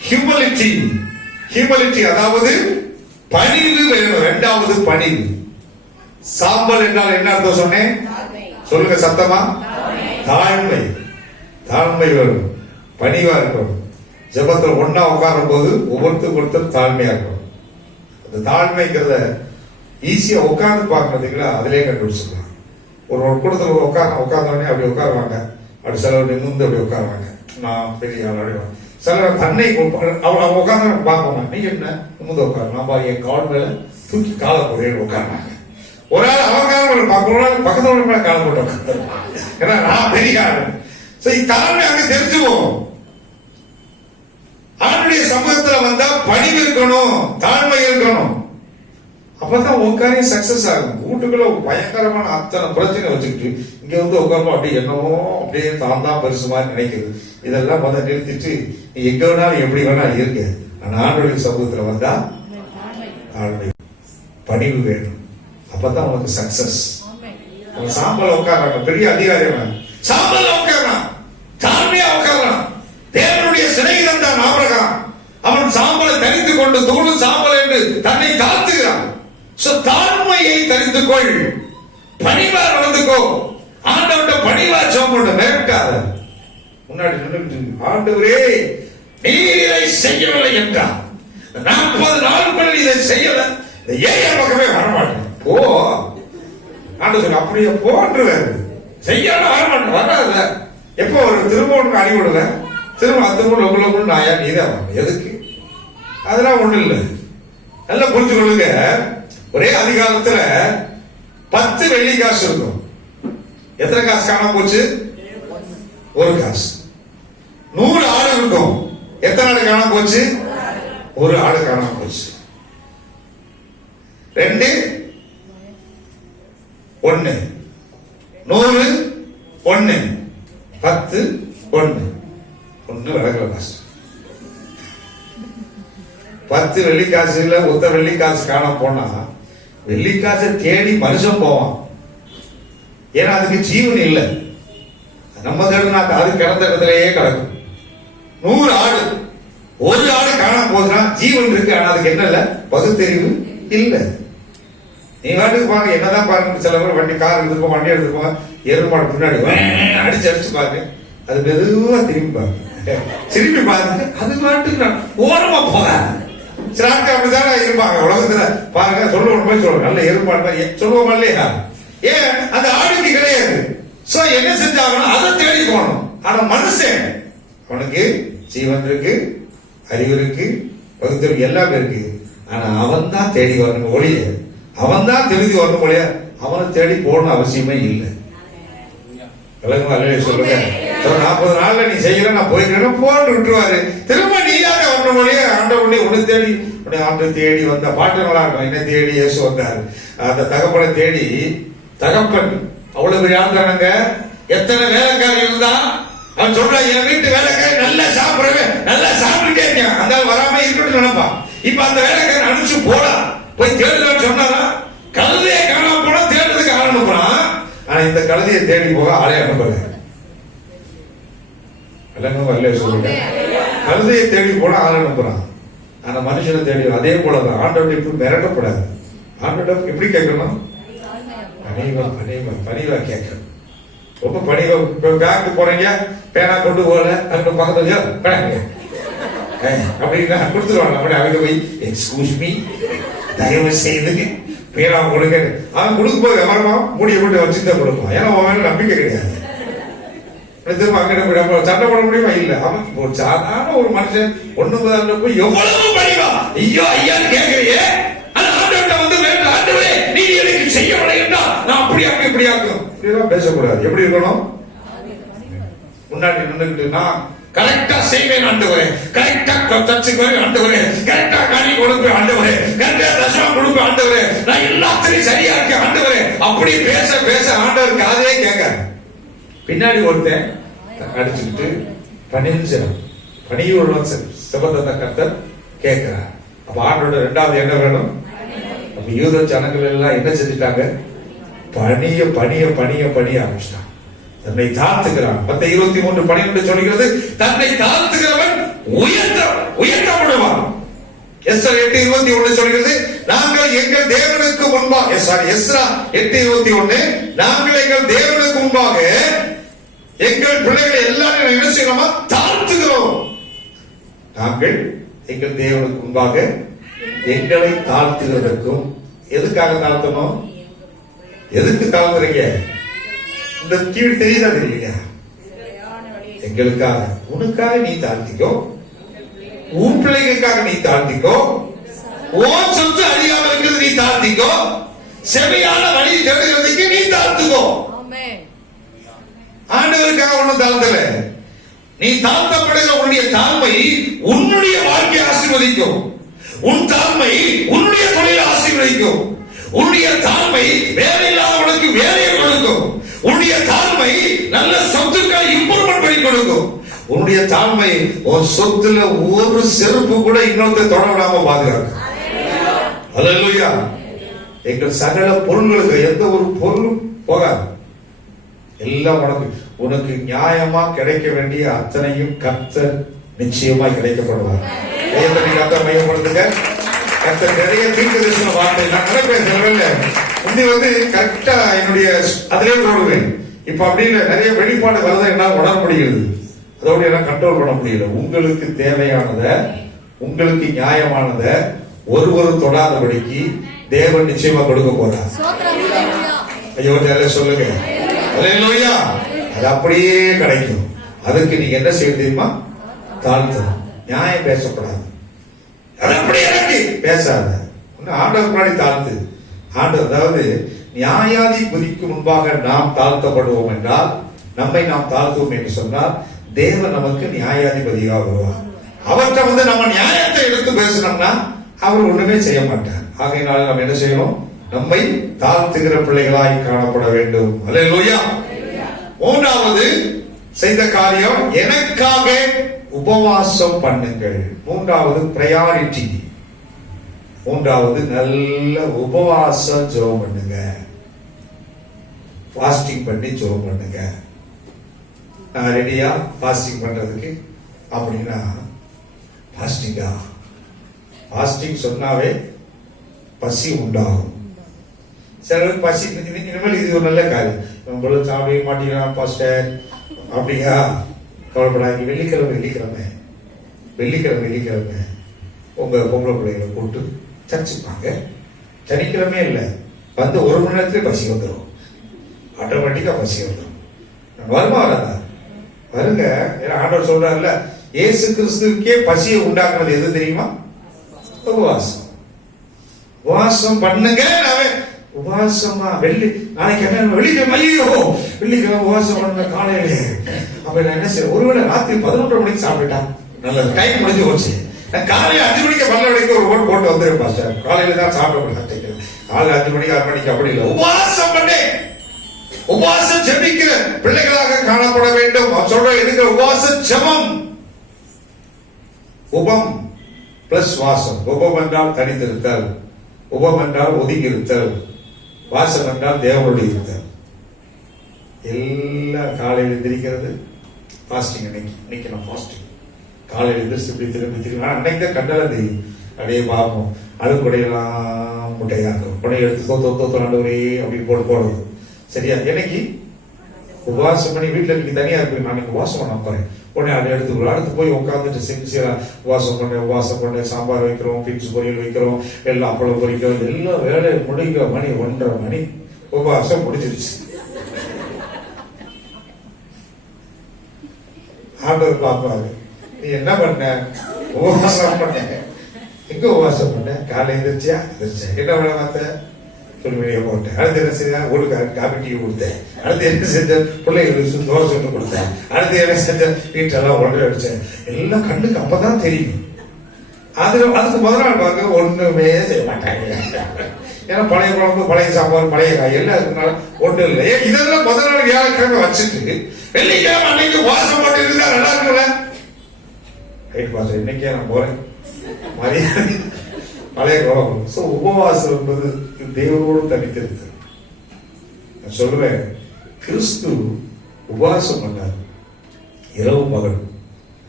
ஹியூமிலிட்டி, அதாவது பணிவு வேணும். இரண்டாவது பணிவு. சாம்பல் என்றால் என்ன அர்த்தம் சொன்னேன்? சொல்லுங்க சத்தமா. தாழ்மை வேணும். பணிவா இருக்கணும். ஜெபத்துல ஒன்னா உட்காரும் போது ஒவ்வொருத்தரும் தாழ்மையா இருக்கணும். அந்த தாழ்மைங்கிறத ஈஸியா உட்கார்ந்து பார்க்கறதுக்குள்ள அதிலே கண்டுபிடிச்சிக்கலாம். ஒரு கூடத்துல உட்கார்ந்தோடனே அப்படி உட்காருவாங்க. அப்படி சிலர் நிமிர்ந்து அப்படி உட்காருவாங்க. நான் பெரிய ஆள். சிலர் தன்னை அவங்க உட்கார்ந்து பார்ப்போம். நீங்க என்ன நிமிர்ந்து உட்காரு. நான் என் கால் மேல தூக்கி காலை போடுறேன்னு உட்காருவாங்க. ஒரு ஆள் அவங்க பார்க்கணும், பக்கத்துல மேல காலை போட்டு உட்காந்து. ஏன்னா நான் பெரிய ஆள். தாழ்மை அங்க தெரிஞ்சுவோம். ஆண்டுடைய சமூகத்துல வந்தா பணிவு இருக்கணும், தாழ்மை இருக்கணும். அப்பதான் உன் காரியம் சக்சஸ் ஆகும். வீட்டுக்குள்ள பயங்கரமான அத்தனை பிரச்சனை வச்சுக்கிட்டு இங்க வந்து உட்காரணும். அப்படி என்னவோ அப்படியே தான் பெருசு மாதிரி நினைக்கிறது. இதெல்லாம் வந்து நிறுத்திட்டு நீ எங்க வேணாலும் எப்படி வேணாலும் இருக்க. ஆனா ஆண்டுடைய சமூகத்துல வந்தா தாழ்மை பணிவு வேணும். அப்பதான் உனக்கு சக்சஸ். சாம்பல் உட்கார்றாங்க, பெரிய அதிகாரி சாம்பல் உட்கார்றான், தாழ்மையா உட்கார்றான். தேவனுடைய சிநேகிதன் தான் ஆபிரகாம். அவன் சாம்பலை தரித்துக் கொண்டு தூணு சாம்பல் என்று தன்னை தாழ்த்துகிறான். தாழ்மையை தரித்துக் கொள், பணிவா நடந்துக்கோ. ஆண்டவர்கிட்ட பணிவா சோம்பு மேற்காத. முன்னாடி நின்றுட்டு ஆண்டவரே நீர் இதை செய்யவில்லை என்றார். 40 நாட்கள் இதை செய்யல, ஏன் பக்கமே வரமாட்டேன் போ. ஆண்டு சொல்ல அப்படியே போன்றுவேன். செய்யல வரமாட்டேன். வராத எப்போ ஒரு திரும்ப ஒன்று அடி விடுவேன். திரும்ப 10 லோக்கு நாயா நீதான் எதுக்கு? அதெல்லாம் ஒண்ணு இல்லை. நல்லா புரிஞ்சு கொள்ளுங்க. ஒரே அதிகாரத்துல 10 வெள்ளி காசு இருக்கும். எத்தனை காசு காணாம போச்சு? 1 காசு. 100 ஆடு இருக்கும். எத்தனை ஆடு காணாம போச்சு? 1 ஆடு காணாம போச்சு. 2 1 100 1 10 1 விளக்கல காசு. 10 வெள்ளிக்காசு இல்ல, ஒத்த வெள்ளிக்காசு காண போனா வெள்ளிக்காசை தேடி மனுஷன் போவான். ஏன்னா அதுக்கு ஜீவன் இல்லை. நம்ம தேடுனாக்க அது கிடந்த இடத்திலேயே கிடக்கும். 100 ஆடு, 1 ஆடு காணாம போதுனா ஜீவன் இருக்கு. ஆனா அதுக்கு என்ன இல்ல, பகுத்தறிவு இல்ல. நீ வாட்டுக்கு பாருங்க, என்னதான் பாருங்க. சில பேர் வண்டி கார் எடுத்துப்போம், வண்டி எடுத்துப்போம், எருமாடு முன்னாடி அடிச்சு பாருங்க. அது மெதுவா திரும்பி பாருங்க, திரும்பி பாருங்க. அது பாட்டுக்கு ஓரமா போகாது. சில ஆட்கள் அப்படித்தானே இருப்பாங்க உலகத்துல. பாருங்க சொல்லுவோம் போய் சொல்லுவோம், நல்ல எருமாடு மாதிரி சொல்லுவோமா இல்லையா? ஏன் அந்த ஆடுக்கு கிடையாது. சோ என்ன செஞ்சாகணும், அதை தேடி போகணும். ஆனா மனுஷன் அவனுக்கு ஜீவன் இருக்கு, அறிவு இருக்கு, பகுத்தறிவு எல்லாமே இருக்கு. ஆனா அவன் தான் தேடி வரணும் ஒழிய, அவன் தான் தெரிஞ்சு வரணும் ஒழிய அவனை தேடி போகணும் அவசியமே இல்லை. சொல்லுங்க, 40 நாள்ல நீ செய்யல, நான் போய்க்கிறேன் போன்னு விட்டுருவாரு. திரும்ப நீயாக வரணும் ஒழிய ஆண்டவனே உன்னை தேடி ஆண்டு தேடி வந்த பாட்டு நல்லா இருக்கும். என்ன தேடி இயேசு வந்தார். அந்த தகப்பனை தேடி, தகப்பன் அவ்வளவு பெரிய ஆண்டானுங்க, எத்தனை வேலைக்காரி இருந்தா அவன் சொல்றான், என் வீட்டு வேலைக்காரி நல்லா சாப்பிடுறேன், நல்லா சாப்பிட்டுட்டே இருக்கேன், அந்த வராம இருக்கட்டும் நினைப்பான். இப்ப அந்த வேலைக்காரன் அனுப்பிச்சு போலாம், போய் தேடுதான்னு சொன்னாரா, கழுதையை காணாம போனா தேடுறதுக்கு ஆள் அனுப்புறான். ஆனா இந்த கழுதையை தேடி போக ஆளே அனுப்பல. சொல்லுங்க, கழுதையை தேடி போனா ஆள் அனுப்புறான். ஆனா மனுஷனை தேடி அதே போலதான். ஆண்டவன் இப்படி மிரட்டப்படாது. ஆண்டவன் எப்படி கேட்கணும், பணிவா பணிவா பணிவா கேட்கணும். ரொம்ப பணிவா. பேங்க்கு போறீங்க, பேனா கொண்டு போகல, அதுக்கு பக்கத்துல பேங்க் அப்படின்னா கொடுத்துருவாங்க. அப்படி அவங்க போய் எக்ஸ்கூஸ் மீ, தயவு செய்து பேனா கொடுக்க, அவன் கொடுக்கும் போது விவரமா மூடிய போட்டு வச்சுதான் கொடுப்பான். ஏன்னா அவன் மேல நம்பிக்கை கிடையாது. திரும்ப அங்க சண்டை போட முடியுமா? இல்ல. அவன் ஒரு சாதாரண ஒரு மனுஷன் ஒண்ணு போய் எவ்வளவு பணிவா ஐயோ ஐயான்னு கேட்கறியே, நீ எனக்கு செய்ய முடியும்னா நான் அப்படி அப்படி இப்படி ஆக்கும். இப்படியெல்லாம் பேசக்கூடாது. எப்படி இருக்கணும், முன்னாடி நின்றுக்கிட்டு நான் கரெக்டா செய்வேன் ஆண்டவரே, கரெக்டா தச்சுக்குவேன் ஆண்டவரே, கரெக்டா கனி கொடுப்பேன் ஆண்டவரே, கரெக்டா தசம் கொடுப்பேன் ஆண்டவரே, நான் எல்லாத்தையும் சரியா இருக்கேன் ஆண்டவரே, அப்படி பேச பேச ஆண்டவர் காதே கேட்க. பின்னாடி ஒருத்தன் அடிச்சுக்கிட்டு பணியுள்ள செபத்தை கர்த்தர் கேட்கிறார். அப்ப ஆண்டோட இரண்டாவது என்ன வேணும்? அப்ப யூத ஜனங்கள் எல்லாம் என்ன செஞ்சுட்டாங்க? பணிய பணிய பணிய பணிய ஆரம்பிச்சிட்டான். தன்னை தாழ்த்துகிறான். 10:23 சொல்கிறது, தன்னை தாழ்த்துகிறவன் உயர்த்தப்படுவான். எஸ்ரா 8:21 சொல்கிறது, நாங்கள் எங்கள் தேவனுக்கு முன்பாக, எஸ்ரா 8:21, நாங்கள் எங்கள் தேவனுக்கு முன்பாக எங்கள் பிள்ளைகளை எல்லாரும் என்ன செய்யணுமா? தாழ்த்துகிறோம். நாங்கள் எங்கள் தேவனுக்கு முன்பாக எங்களை தாழ்த்துகிறதற்கும். எதுக்காக தாழ்த்தணும்? எதுக்கு தாழ்த்துறீங்க? இந்த கீழ் தெரியுதா தெரியலையா? எங்களுக்காக, உனக்காக நீ தாழ்த்திக்கோ, உன் பிள்ளைகளுக்காக நீ தாழ்த்திக்கோ, உன் சொத்து அழியாம இருக்கிறது நீ தாழ்த்திக்கோ, செவையான வழி தேடுகிறதுக்கு நீ தாழ்த்துக்கோ. ஆண்டவருக்காக ஒண்ணு தாழ்த்தல. நீ தாழ்த்தப்படுகிற உன்னுடைய தாழ்மை உன்னுடைய வாழ்க்கையை ஆசீர்வதிக்கும். உன் தாழ்மை உன்னுடைய தொழிலை ஆசீர்வதிக்கும். உன்னுடைய தாழ்மை வேலை இல்லாதவனுக்கு வேலையை கொடுக்கும். உன்னுடைய தாழ்மை நல்ல சொத்துக்களை இம்ப்ரூவ்மெண்ட் பண்ணி கொடுக்கும். உன்னுடைய தாழ்மை ஒரு சொத்துல ஒரு செருப்பு கூட இன்னொருத்த தொட விடாம பாதுகாக்கும். அல்லேலூயா. எங்கள் சகல பொருள்களுக்கு எந்த ஒரு பொருளும் போகாது. எல்லாம் உனக்கு நியாயமா கிடைக்க வேண்டிய அத்தனையும் கர்த்தர் நிச்சயமா கிடைக்கப்படுவார். கர்த்தர் மையப்படுத்துங்க. கர்த்தர் நிறைய தீர்க்கதரிசன வார்த்தை நான் பேசுறேன்ல, வந்து கரெக்டா என்னுடைய அதிலே போடுவேன். இப்ப அப்படி இல்லை, நிறைய வெளிப்பாடு வருதை என்னால் உணர முடிகிறது. அதோட எல்லாம் கண்ட்ரோல் பண்ண முடியல. உங்களுக்கு தேவையானத, உங்களுக்கு நியாயமானத ஒருவரும் தொடாதபடிக்கு தேவன் நிச்சயமா கொடுக்க போறார். ஐயோ சொல்லுங்க, அது அப்படியே கிடைக்கும். அதுக்கு நீங்க என்ன செய்ய தெரியுமா? தாழ்த்தணும். நியாயம் பேசக்கூடாது. அது அப்படியே பேசாத. ஆண்டவர் முன்னாடி தாழ்த்து. ஆண்டவர், அதாவது நியாயாதிபதிக்கு முன்பாக நாம் தாழ்த்தப்படுவோம் என்றால், நம்மை நாம் தாழ்த்துவோம் என்று சொன்னால் தேவன் நமக்கு நியாயாதிபதியாக வருவார். அவர்கிட்ட நம்ம நியாயத்தை எடுத்து பேசணும்னா அவர் ஒண்ணுமே செய்ய மாட்டார். ஆகையினால நாம் என்ன செய்யணும்? நம்மை தாழ்த்துகிற பிள்ளைகளாய் காணப்பட வேண்டும். அல்லேலூயா. மூன்றாவது செய்த காரியம், எனக்காக உபவாசம் பண்ணுங்கள். மூன்றாவது பிரையாரிட்டி. மூன்றாவது நல்ல உபவாசம் ஜெபம் பண்ணுங்க. ஃபாஸ்டிங் பண்ணி ஜெபம் பண்ணுங்க. நான் ரெடியா ஃபாஸ்டிங் பண்றதுக்கு அப்படின்னா, ஃபாஸ்டிங்கா? ஃபாஸ்டிங் சொன்னாவே பசி உண்டாகும். சிலருக்கு பசி இனிமேல் இது ஒரு நல்ல காரியம். நம்மள சாப்பிட மாட்டேங்கிறான் பாஸ்டர் அப்படியா? கவலைப்படாதீங்க. வெள்ளிக்கிழமை உங்க பொம்பளை பிள்ளைகளை கூப்பிட்டு சர்ச்சுப்பாங்க. சனிக்கிழமை இல்லை, வந்து 1 மணி நேரத்துல பசி வந்துடும். ஆட்டோமேட்டிக்கா பசி வந்துடும். வருமா வராதா? வருங்க. ஏன்னா ஆண்டவர் சொல்றாருல்ல, இயேசு கிறிஸ்துவுக்கே பசியை உண்டாக்குறது எது தெரியுமா? உபவாசம். உபவாசம் பண்ணுங்க. உபவாசமா நாளைக்கு என்ன வெள்ளிக்கிழமை, ஐயோ வெள்ளிக்கிழமை உபவாசம் பண்ண காலையில அப்ப நான் என்ன செய்ய, ஒருவேளை ராத்திரி 11:30 மணிக்கு சாப்பிட்டுட்டா நல்லது, டைம் முடிஞ்சு போச்சு. நான் காலையில 5 மணிக்கு 12 மணிக்கு ஒரு ஓட்டு போட்டு வந்துருப்பா சார், காலையில தான் சாப்பிட காலையில 5 மணிக்கு 6 மணிக்கு அப்படி இல்லை. உபவாசம் பண்ணு. உபவாசம் ஜெபிக்கிற பிள்ளைகளாக காணப்பட வேண்டும். சொல்ற எடுக்கிற உபவாச ஜெபம். உபம் பிளஸ் வாசம். உபம் என்றால் தனித்திருத்தல், உபம் என்றால் ஒதுங்கி இருத்தல், வாசம் என்றால் தேவனுடைய இருத்தல். எல்லாம் காலையில் எந்திரிக்கிறது ஃபாஸ்டிங். இன்னைக்கு நான் ஃபாஸ்டிங். காலையில் எந்திரிச்சு இப்படி திரும்பி அன்னைக்கு தான் கண்டெல்லாம் தெரியும். அப்படியே பார்ப்போம், அழுக்குடையெல்லாம் முட்டையாக்கும், உடனே எடுத்து தோத்து ஆண்டவரே அப்படின்னு போடுறது. சரியா? எனக்கு உபவாசம் பண்ணி வீட்டில் இன்னைக்கு தனியா இருக்கு, நான் உபவாசம் பண்ண போறேன். உடனே அதை அடுத்து போய் உட்காந்துட்டு சின்சியரா உபவாசம் பண்ண சாம்பார் வைக்கிறோம், பீன்ஸ் பொரியல் வைக்கிறோம், எல்லாம் அப்பளம் பொரிக்கிறோம், எல்லாம் வேலை முடிக்க மணி 1:30 மணி உபவாசம் முடிஞ்சிருச்சு. ஆண்டவர் பாப்பாரு, நீ என்ன பண்ண? உபவாசம் பண்ண. எங்க உபவாசம் பண்ண? காலை எந்திரிச்சியா? என்ன பண்ண மாத்த சொல்லுமையை போட்டேன். அடுத்து என்ன செஞ்சேன்? ஒரு காபி டீ கொடுத்தேன். அடுத்து என்ன செஞ்சேன்? பிள்ளைகளுக்கு தோசை சொல்லி கொடுத்தேன். அடுத்து என்ன செஞ்சேன்? வீட்டெல்லாம் ஒன்றை அடிச்சேன். எல்லாம் கண்ணுக்கு அப்பதான் தெரியும். அதுக்கு முதல் நாள் பார்க்க ஒண்ணுமே செய்ய மாட்டாங்க. ஏன்னா பழைய குழம்பு, பழைய சாம்பார், பழைய காய் எல்லாம் இருக்கனால ஒன்றும் இல்லை. இதெல்லாம் முதல் நாள் வியாழக்கிழமை வச்சுட்டு வெள்ளிக்கிழமை அன்னைக்கு வாசம் போட்டு இருந்தா நல்லா இருக்குல்ல? ரைட் பாஸ், இன்னைக்கே நான் போறேன் மரியாதை பழைய குழம்பு. சோ உபவாசம் என்பது தேவனோடு தனித்திருக்கிறது. நான் சொல்றேன், கிறிஸ்து உபவாசம் பண்ணார் இரவு பகல்.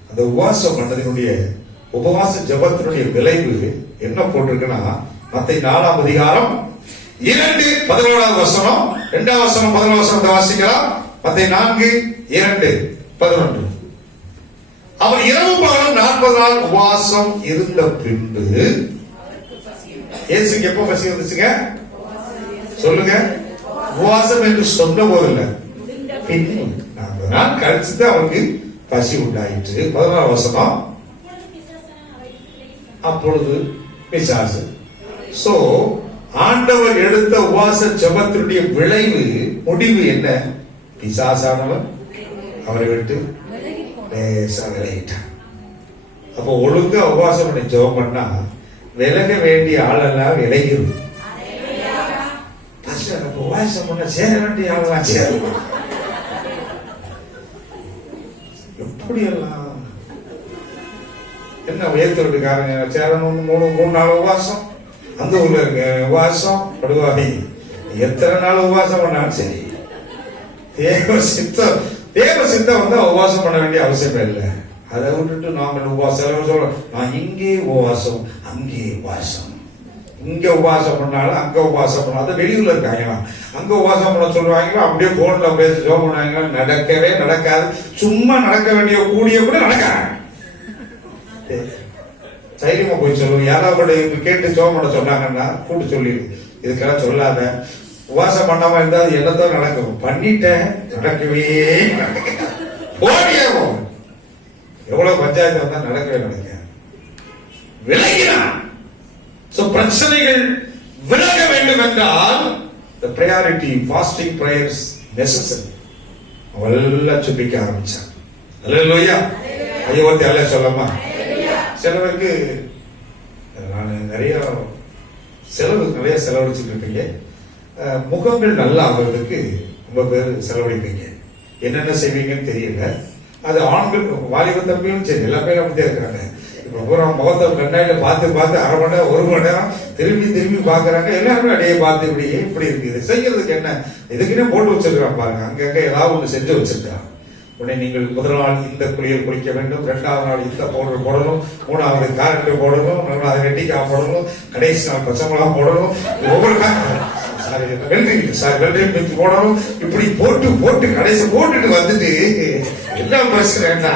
அந்த உபவாசம் பண்ணதினுடைய உபவாச ஜபத்தினுடைய விளைவு என்ன போட்டிருக்குன்னா, மத்தேயு 4ஆம் அதிகாரம் 2:11 வசனம், 2ஆம் வசனம் 11 வசனத்தை வாசிக்கலாம். மத்தேயு 4:2-11. அவர் இரவு பகலும் 40 நாள் உபவாசம் இருந்த பின்பு, இயேசுக்கு எப்ப பசி வந்துச்சுங்க? சொல்லுங்க. உபவாசம் என்று சொன்ன போது இல்ல, பின்பு 40 நாள் கழிச்சுட்டு அவருக்கு பசி உண்டாயிற்று. 14 வசனம். அப்பொழுது பிசாசு. சோ ஆண்டவர் எடுத்த உபவாச ஜெபத்தினுடைய விளைவு, முடிவு என்ன? பிசாசானவன் அவரை விட்டு லேசா விலகிட்டான். அப்போ ஒழுங்கா உபவாசம் பண்ணி ஜெபம் பண்ணா விலக வேண்டிய ஆளெல்லாம் விலகிடும். உபவாசம் பண்ண சேர வேண்டிய ஆளெல்லாம் சேருமா? எப்படி எல்லாம் என்ன உயர்த்து விட்டுக்காரங்க சேரணும். 3 நாள் உபவாசம், அந்த ஊர்ல இருக்க உபவாசம் படுவாதி. எத்தனை நாள் உபவாசம் பண்ணாலும் சரி, தேவ சித்தம் வந்து உபவாசம் பண்ண வேண்டிய அவசியம் இல்லை. அதை விட்டுட்டு நாங்கள் உபவாசம் சொல்றோம், நான் இங்கே உபவாசம் அங்கே உபவாசம், இங்க உபவாசம் பண்ணாலும் அங்க உபவாசம் பண்ணாலும். அது வெளியூர்ல இருக்காங்களா, அங்க உபவாசம் பண்ண சொல்லுவாங்களா, அப்படியே போன்ல பேசி ஜோம் பண்ணுவாங்க. நடக்கவே நடக்காது. சும்மா நடக்க வேண்டிய கூடிய கூட நடக்காது. தைரியமா போய் சொல்லுவோம். யாராவது கேட்டு ஜோம் பண்ண சொன்னாங்கன்னா கூட்டு சொல்லி, இதுக்கெல்லாம் சொல்லாத, உபவாசம் பண்ணாம இருந்தா அது என்னதான் நடக்கும். பண்ணிட்டேன், நடக்கவே ஓடியாகும். எவ்வளவு பஞ்சாயத்து வந்தா நடக்கவே நடக்க விலகினான். பிரச்சனைகள் விலக வேண்டும் என்றால் the priority fasting prayers necessary. அவெல்லாம் சுபிக்க ஆரம்பிச்சான். அல்லேலூயா. ஐயோ அல்ல சொல்லமா. சிலருக்கு நான் நிறைய செலவழிச்சுட்டு இருப்பீங்க. முகங்கள் நல்லா ஆகிறதுக்கு ரொம்ப பேர் செலவழிப்பீங்க. என்னென்ன செய்வீங்கன்னு தெரியல. அது ஆண்கள், வாலிப தம்பியும் சரி, எல்லா பேரும் அப்படியே இருக்கிறாங்க. இப்ப முகத்தை கண்ணாடியில பார்த்து 1/2 மணி நேரம் 1 மணி நேரம் திரும்பி பாக்குறாங்க. எல்லாருமே அடையே பார்த்து இப்படி இருக்கு. இது செய்யறதுக்கு என்ன, இதுக்குன்னே போட்டு வச்சிருக்கான் பாருங்க. அங்கங்க ஏதாவது ஒண்ணு செஞ்சு வச்சிருக்கான். உடனே நீங்கள் முதல் நாள் இந்த குளியல் குளிக்க வேண்டும், 2ஆவது நாள் இந்த பவுடர் போடணும், 3ஆவது காரட்டு போடணும், 4ஆவது வெட்டிக்காய் போடணும், கடைசி நாள் பச்சை மிளகா போடணும், ஒவ்வொரு வெள்ளரி போடணும். இப்படி போட்டு கடைசி போட்டுட்டு வந்துட்டு என்ன பிரச்சனைன்னா,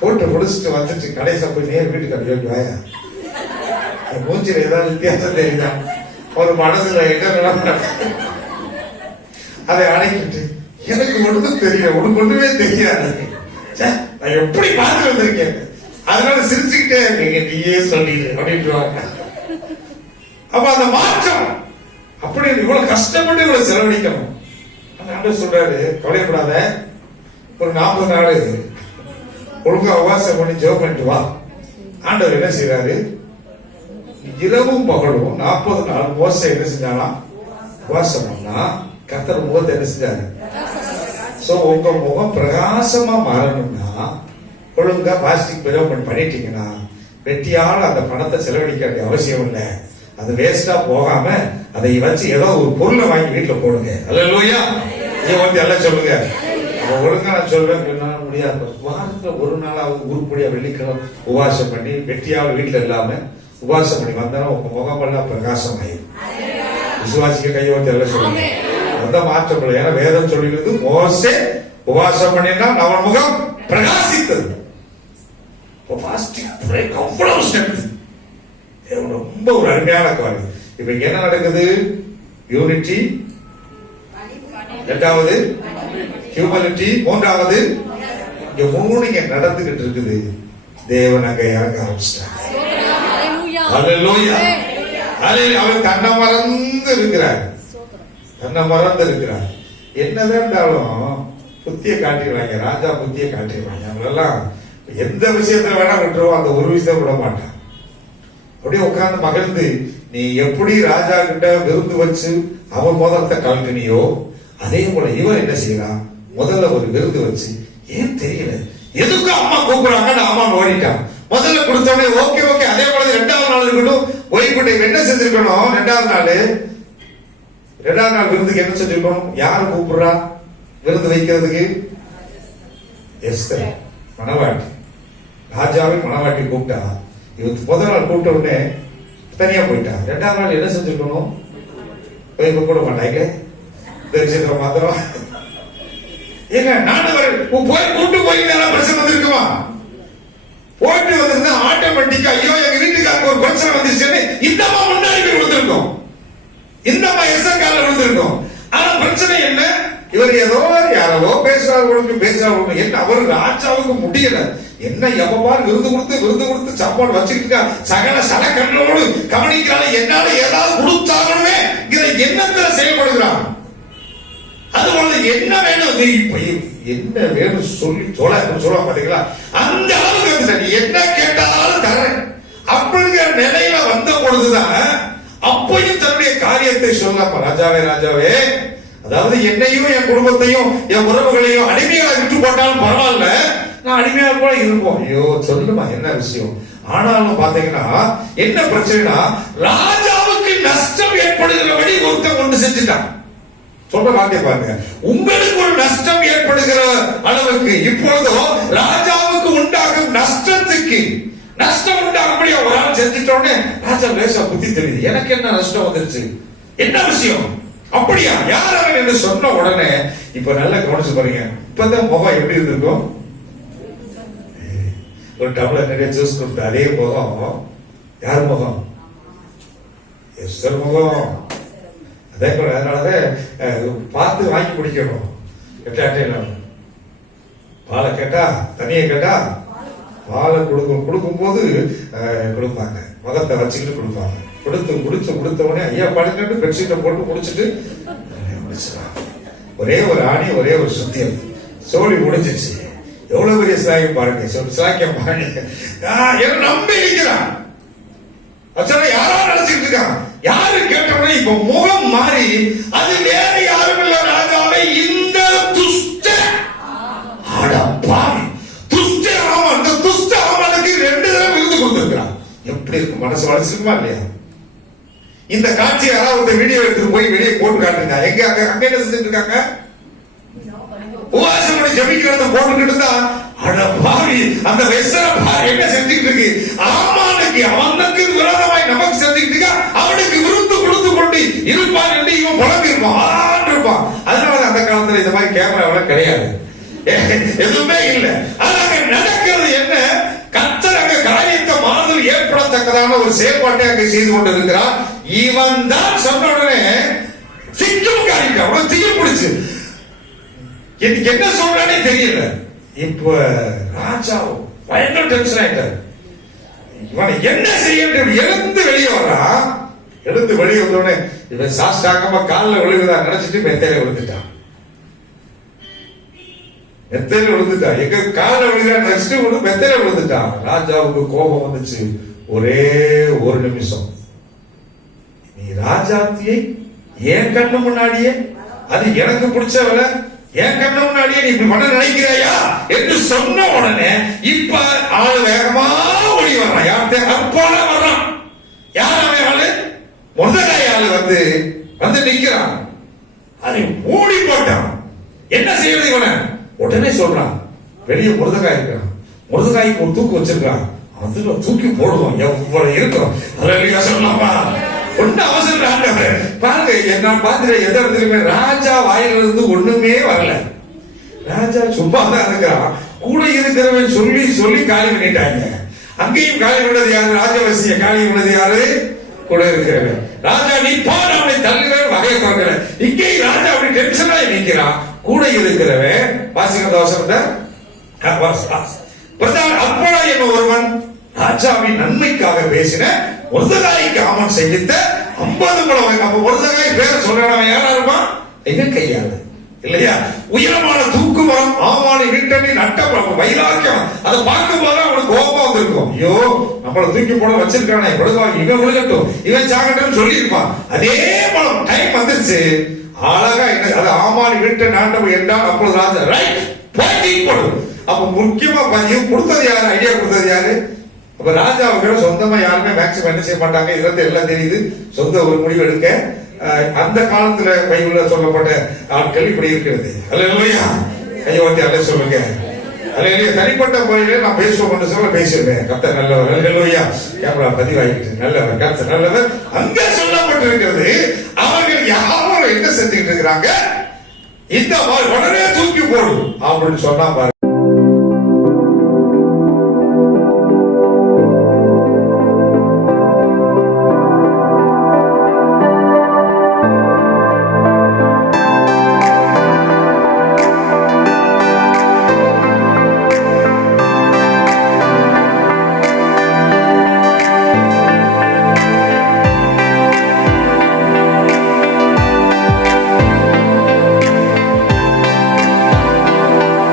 போட்டு முடிச்சுட்டு வந்துட்டு கடைசி போய் நேர் வீட்டுக்கு அப்படி வாயா, மூஞ்சில ஏதாவது வித்தியாசம் தெரியுதா, ஒரு மனசுல என்ன அதை அடக்கிட்டு எனக்கு ஒன்றும் தெரியல, உனக்கு ஒண்ணுமே தெரியாது, நான் எப்படி பார்த்து வந்திருக்கேன், அதனால சிரிச்சுக்கிட்டே நீங்க நீயே சொல்லிடு அப்படின்ட்டு. அப்ப அந்த மாற்றம் அப்படி இவ்வளவு கஷ்டப்பட்டு இவ்வளவு செலவழிக்கணும். அந்த ஆண்டவர் சொல்றாரு, கவலைப்படாத, ஒரு 40 நாள் ஒழுங்கா உபவாசம் பண்ணி ஜெபம் பண்ணிட்டு வா. ஆண்டவர் என்ன செய்யறாரு, இரவும் பகலும் 40 நாள் மோசே என்ன செஞ்சானா உபவாசம் பண்ணா, கர்த்தர் முகத்தை என்ன செஞ்சாரு. சோ உங்க முகம் பிரகாசமா மாறணும்னா ஒழுங்கா பாஸ்டிக் பிரயோகம் பண்ணிட்டீங்கன்னா வெட்டியால அந்த பணத்தை செலவழிக்க வேண்டிய அவசியம் இல்லை. அது வேஸ்டா போகாம அதை வச்சு ஏதோ ஒரு பொருளை வாங்கி வீட்டுல போடுங்க. அல்லேலூயா. நீங்க வந்து எல்லாம் சொல்லுங்க. ஒழுங்கா நான் சொல்றேன், முடியாது. வாரத்துல ஒரு நாளாவது உருப்படியா வெள்ளிக்கிழமை உபவாசம் பண்ணி வெட்டியால வீட்டுல இல்லாம உபவாசம் பண்ணி வந்தாலும் உங்க முகமெல்லாம் பிரகாசம் ஆயிடும். விசுவாசிக்க கையோட்டு எல்லாம் சொல்லுங்க. அந்த மாற்றம் இல்லை. ஏன்னா வேதம் சொல்லிடுது, மோசே உபவாசம் பண்ணினா அவன் முகம் பிரகாசித்தது. அவ்வளவு ஸ்ட்ரென்த், ரொம்ப ஒரு அருமையான காரியம். இப்ப என்ன நடக்குது, யூனிட்டி, இரண்டாவது ஹியூமனிட்டி, மூன்றாவது இங்க 3 இங்க நடந்துகிட்டு இருக்குது. தேவன் அங்க இறங்க ஆரம்பிச்சிட்டார். அல்லேலூயா. அவர் தன்னை மறந்து இருக்கிறார், தன்னை மறந்து இருக்கிறார். என்னதான் இருந்தாலும் புத்திய காட்டிடுவாங்க, ராஜா புத்திய காட்டிடுவாங்க. அவங்களெல்லாம் எந்த விஷயத்துல வேணா விட்டுருவோம், அந்த ஒரு விஷயத்த விட மாட்டான். அப்படியே உட்கார்ந்து மகிழ்ந்து, நீ எப்படி ராஜா கிட்ட விருந்து வச்சு அவன் மோதிரத்தை கழட்டினியோ அதே போல இவன் என்ன செய்யறான், முதல்ல ஒரு விருந்து வச்சு, ஏன் தெரியல எதுக்கு அம்மா கூப்பிடுறாங்க அம்மா ஓடிட்டான். முதல்ல கொடுத்தோடனே ஓகே ஓகே. அதே போல 2வது நாள் இருக்கட்டும், ஓய்வுட்டை என்ன செஞ்சிருக்கணும், 2வது நாள் விருந்துக்கு என்ன செஞ்சிருக்கணும், யாரு கூப்பிடுறா விருந்து வைக்கிறதுக்கு, எஸ்தர் மணவாட்டி, ராஜாவை மணவாட்டி கூப்பிட்டா. இவருக்கு முதல் நாள் கூப்பிட்ட உடனே தனியா போயிட்டா. 2வது நாள் என்ன செஞ்சிருக்கணும், போய் கூட மாட்டாங்க தெரிஞ்சுக்கிற மாத்திரம். ஏங்க நாட்டவர் போய் கூட்டு போய் பிரச்சனை வந்திருக்குமா, போயிட்டு வந்திருந்தா ஆட்டோமேட்டிக்கா ஐயோ எங்க வீட்டுக்காரங்க ஒரு பிரச்சனை வந்துருச்சுன்னு இந்த அம்மா முன்னாடி போய் விழுந்திருக்கும், இந்த அம்மா எஸ்என்கால விழுந்திருக்கும். ஆனா பிரச்சனை என்ன, இவர் ஏதோ யாரோ பேசுறாரு பேசுறாரு, என்ன அவர் ராஜாவுக்கு முடியல, என்ன எவ்வாறு விருது கொடுத்து சாப்பாடு வச்சுக்கிட்டு சகல சலக்கண்ணோடு கவனிக்கிறாங்க, என்னால ஏதாவது கொடுத்தாலுமே இதை எண்ணத்துல செயல்படுகிறான். அதுபோல என்ன வேணும், என்ன வேணும் சொல்லி சொல்ல பாத்தீங்களா, அந்த அளவுக்கு நீ என்ன கேட்டாலும் தரேன் அப்படிங்கிற நிலையில வந்த பொழுதுதான் அப்பையும் தன்னுடைய காரியத்தை சொல்லப்ப, ராஜாவே ராஜாவே, அதாவது என்னையும் என் குடும்பத்தையும் என் உறவுகளையும் அடிமையாக விட்டு போட்டாலும் பரவாயில்ல, நான் அடிமையாக கூட இருப்போம். ஐயோ சொல்லுமா என்ன விஷயம். ஆனாலும் பாத்தீங்கன்னா என்ன பிரச்சனைனா, ராஜாவுக்கு நஷ்டம் ஏற்படுகிறபடி ஒருத்தன் ஒன்று செஞ்சுட்டான். சொல்ற வார்த்தை பாருங்க, உங்களுக்கு ஒரு நஷ்டம் ஏற்படுகிற அளவுக்கு இப்பொழுதோ ராஜாவுக்கு உண்டாகும் நஷ்டத்துக்கு நஷ்டம் உண்டாகும்படி ஒரு ஆள் செஞ்சுட்டோன்னு ராஜா லேசா புத்தி தெரியுது, எனக்கு என்ன நஷ்டம் வந்துருச்சு, என்ன விஷயம், அப்படியா யார் அவன் என்று சொன்ன உடனே இப்ப நல்லா கவனிச்சு பாருங்க. இப்பதான் முகம் எப்படி இருந்திருக்கும், ஒரு டம்ளர் நிறைய ஜூஸ் கொடுத்த அதே முகம் யார் முகம், எஸ்தர் முகம். அதே போல அதனாலதான் பார்த்து வாங்கி குடிக்கணும். பாலை கேட்டா தண்ணியை கேட்டா பாலை கொடுக்கும் போது கொடுப்பாங்க, முகத்தை வச்சுக்கிட்டு கொடுப்பாங்க. கொடுத்த உடனே ஐயா படுக்கிட்டு பெட்ஷீட்டை போட்டு முடிச்சுட்டு ஒரே ஒரு ஆணி ஒரே ஒரு சுத்தியம் சோழி முடிஞ்சிச்சு. எவ்வளவு பெரிய சிலாக்கியம் பாருங்க, சிலாக்கியம் பாருங்க. நம்பி இருக்கிறான், யாரோ நினைச்சிட்டு இருக்கான். யாரு கேட்டோம்னா இப்ப முகம் மாறி அது வேற யாரும் இல்ல, ராஜாவை இந்த துஷ்ட பாவி துஷ்ட ஆமா, அந்த துஷ்ட ஆமனுக்கு 2 தடவை விருது கொடுத்திருக்கிறான். எப்படி இருக்கும், மனசு வளர்ச்சிருக்குமா இல்லையா? இந்த காட்சி யாராவது வீடியோ எடுத்துட்டு போய் வெளியே போட்டு காட்டுங்க. எங்க அங்க என்ன செஞ்சுட்டு இருக்காங்க, உபவாசம் பண்ணி ஜபிக்கிறத போட்டுக்கிட்டு இருந்தா, அட பாவி அந்த வெசர பாவி என்ன செஞ்சுட்டு இருக்கு, ஆமானுக்கு அவனுக்கு விரோதமாய் நமக்கு செஞ்சுட்டு இருக்கா, அவனுக்கு விருந்து கொடுத்து கொண்டு இருப்பான் என்று இவன் புலம்பி இருப்பான். அதனால அந்த காலத்துல இந்த மாதிரி கேமரா கிடையாது, எதுவுமே இல்லை. ஆனா நடக்கிறது என்ன, கர்த்தர் அங்க காரியத்தை மாறுதல் ஏற்படத்தக்கதான ஒரு செயல்பாட்டை அங்கே செய்து கொண்டிருக்கிறார். இவன் தான் சொன்ன உடனே சிக்கும் காரியம் தீய பிடிச்சு எனக்கு என்ன சொல்றானே தெரியல. இப்ப ராஜா பயங்கர டென்ஷன் ஆயிட்டார். இவனை என்ன செய்ய எழுந்து வெளியே வர்றான். எழுந்து வெளியே வந்தோடனே இவன் சாஷ்டாங்கமா காலில் விழுகுதா நினைச்சிட்டு மெத்தையில விழுந்துட்டான். மெத்தையில விழுந்துட்டான். எங்க காலில் விழுகிறா நினைச்சிட்டு மெத்தையில விழுந்துட்டான். ராஜாவுக்கு கோபம் வந்துச்சு. ஒரே ஒரு நிமிஷம், நீ ராஜாத்தியை என் கண்ணு முன்னாடியே, அது எனக்கு பிடிச்சவள என் கண்ணு முன்னாடியே நீ இப்படி பண்ண நினைக்கிறாயா என்று சொன்ன உடனே இப்ப ஆளு வேகமா ஓடி வர்றான். யார்கிட்ட அற்போல வர்றான். யார் அவன் ஆளு? மொர்தெகாய் ஆளு வந்து நிக்கிறான். அதை மூடி போட்டான். என்ன செய்யறது இவனை? உடனே சொல்றான், வெளியே மொர்தெகாய் இருக்கிறான். மொர்தெகாய்க்கு ஒரு தூக்கு வச்சிருக்கான். அதுல தூக்கி போடுவோம். எவ்வளவு இருக்கும் அல்லேலூயா சொல்லலாமா? ஒண்ணு அவசரம் பாருங்க. நான் பார்த்துட்டேன் எந்த இடத்துலயுமே ராஜா வாயிலிருந்து ஒண்ணுமே வரல. ராஜா சும்மா தான் இருக்கிறான். கூட இருக்கிறவன் சொல்லி சொல்லி காலி பண்ணிட்டாங்க. அங்கேயும் காலி பண்ணது யாரு? ராஜவசிய காலி பண்ணது யாரு? கூட இருக்கிறவன். ராஜா நீ போன அவனை தள்ளுவேன் வகையை குறைக்கல. இங்கேயும் ராஜா அப்படி டென்ஷனா நிற்கிறான். கூட இருக்கிறவன் வாசிக்கிற அவசரத்தை அப்போலா என்ன ஒருவன் ராஜாவின் நன்மைக்காக பேசின மொர்தெகாய்க்கு ஆமன் செய்த 50 முழம். அப்ப மொர்தெகாய் பேர் சொல்றவன் யாரா இருப்பான்? எங்க கையாளு இல்லையா? உயரமான தூக்கு மரம் ஆமானி வீட்டணி நட்ட வைராக்கியம். அதை பார்க்கும் போது அவனுக்கு கோபம் வந்திருக்கும். ஐயோ நம்மளை தூக்கி போட வச்சிருக்கானே, இவன் விழுகட்டும் இவன் சாகட்டும் சொல்லி இருப்பான். அதே மரம் டைம் வந்துருச்சு. அழகா என்ன அது ஆமானி வீட்டை நாட்டம் என்றால் அப்பொழுது ராஜா ரைட் போடும். அப்ப முக்கியமா பதிவு கொடுத்தது யாரு? ஐடியா கொடுத்தது யாரு? அப்ப ராஜாவுக்கு சொந்தமா யாருமே மேக்சிமம் என்ன செய்ய மாட்டாங்க. இதுல எல்லாம் தெரியுது. சொந்த ஒரு முடிவு எடுக்க அந்த காலத்துல பைபிள்ல சொல்லப்பட்ட ஆட்கள் இப்படி இருக்கிறது. அல்லேலூயா கையை வாட்டி அல்ல சொல்லுங்க. அல்லேலூயா. தனிப்பட்ட முறையில நான் பேசுவோம் சொல்ல பேசிடுவேன். கர்த்தர் நல்லவர். அல்லேலூயா. கேமரா பதிவாகிட்டு நல்லவர் கர்த்தர் நல்லவர். அங்க சொல்லப்பட்டிருக்கிறது. அவர்கள் யாரும் என்ன செஞ்சுக்கிட்டு இருக்கிறாங்க? இந்த உடனே தூக்கி போடும் அப்படின்னு சொன்னா பாரு.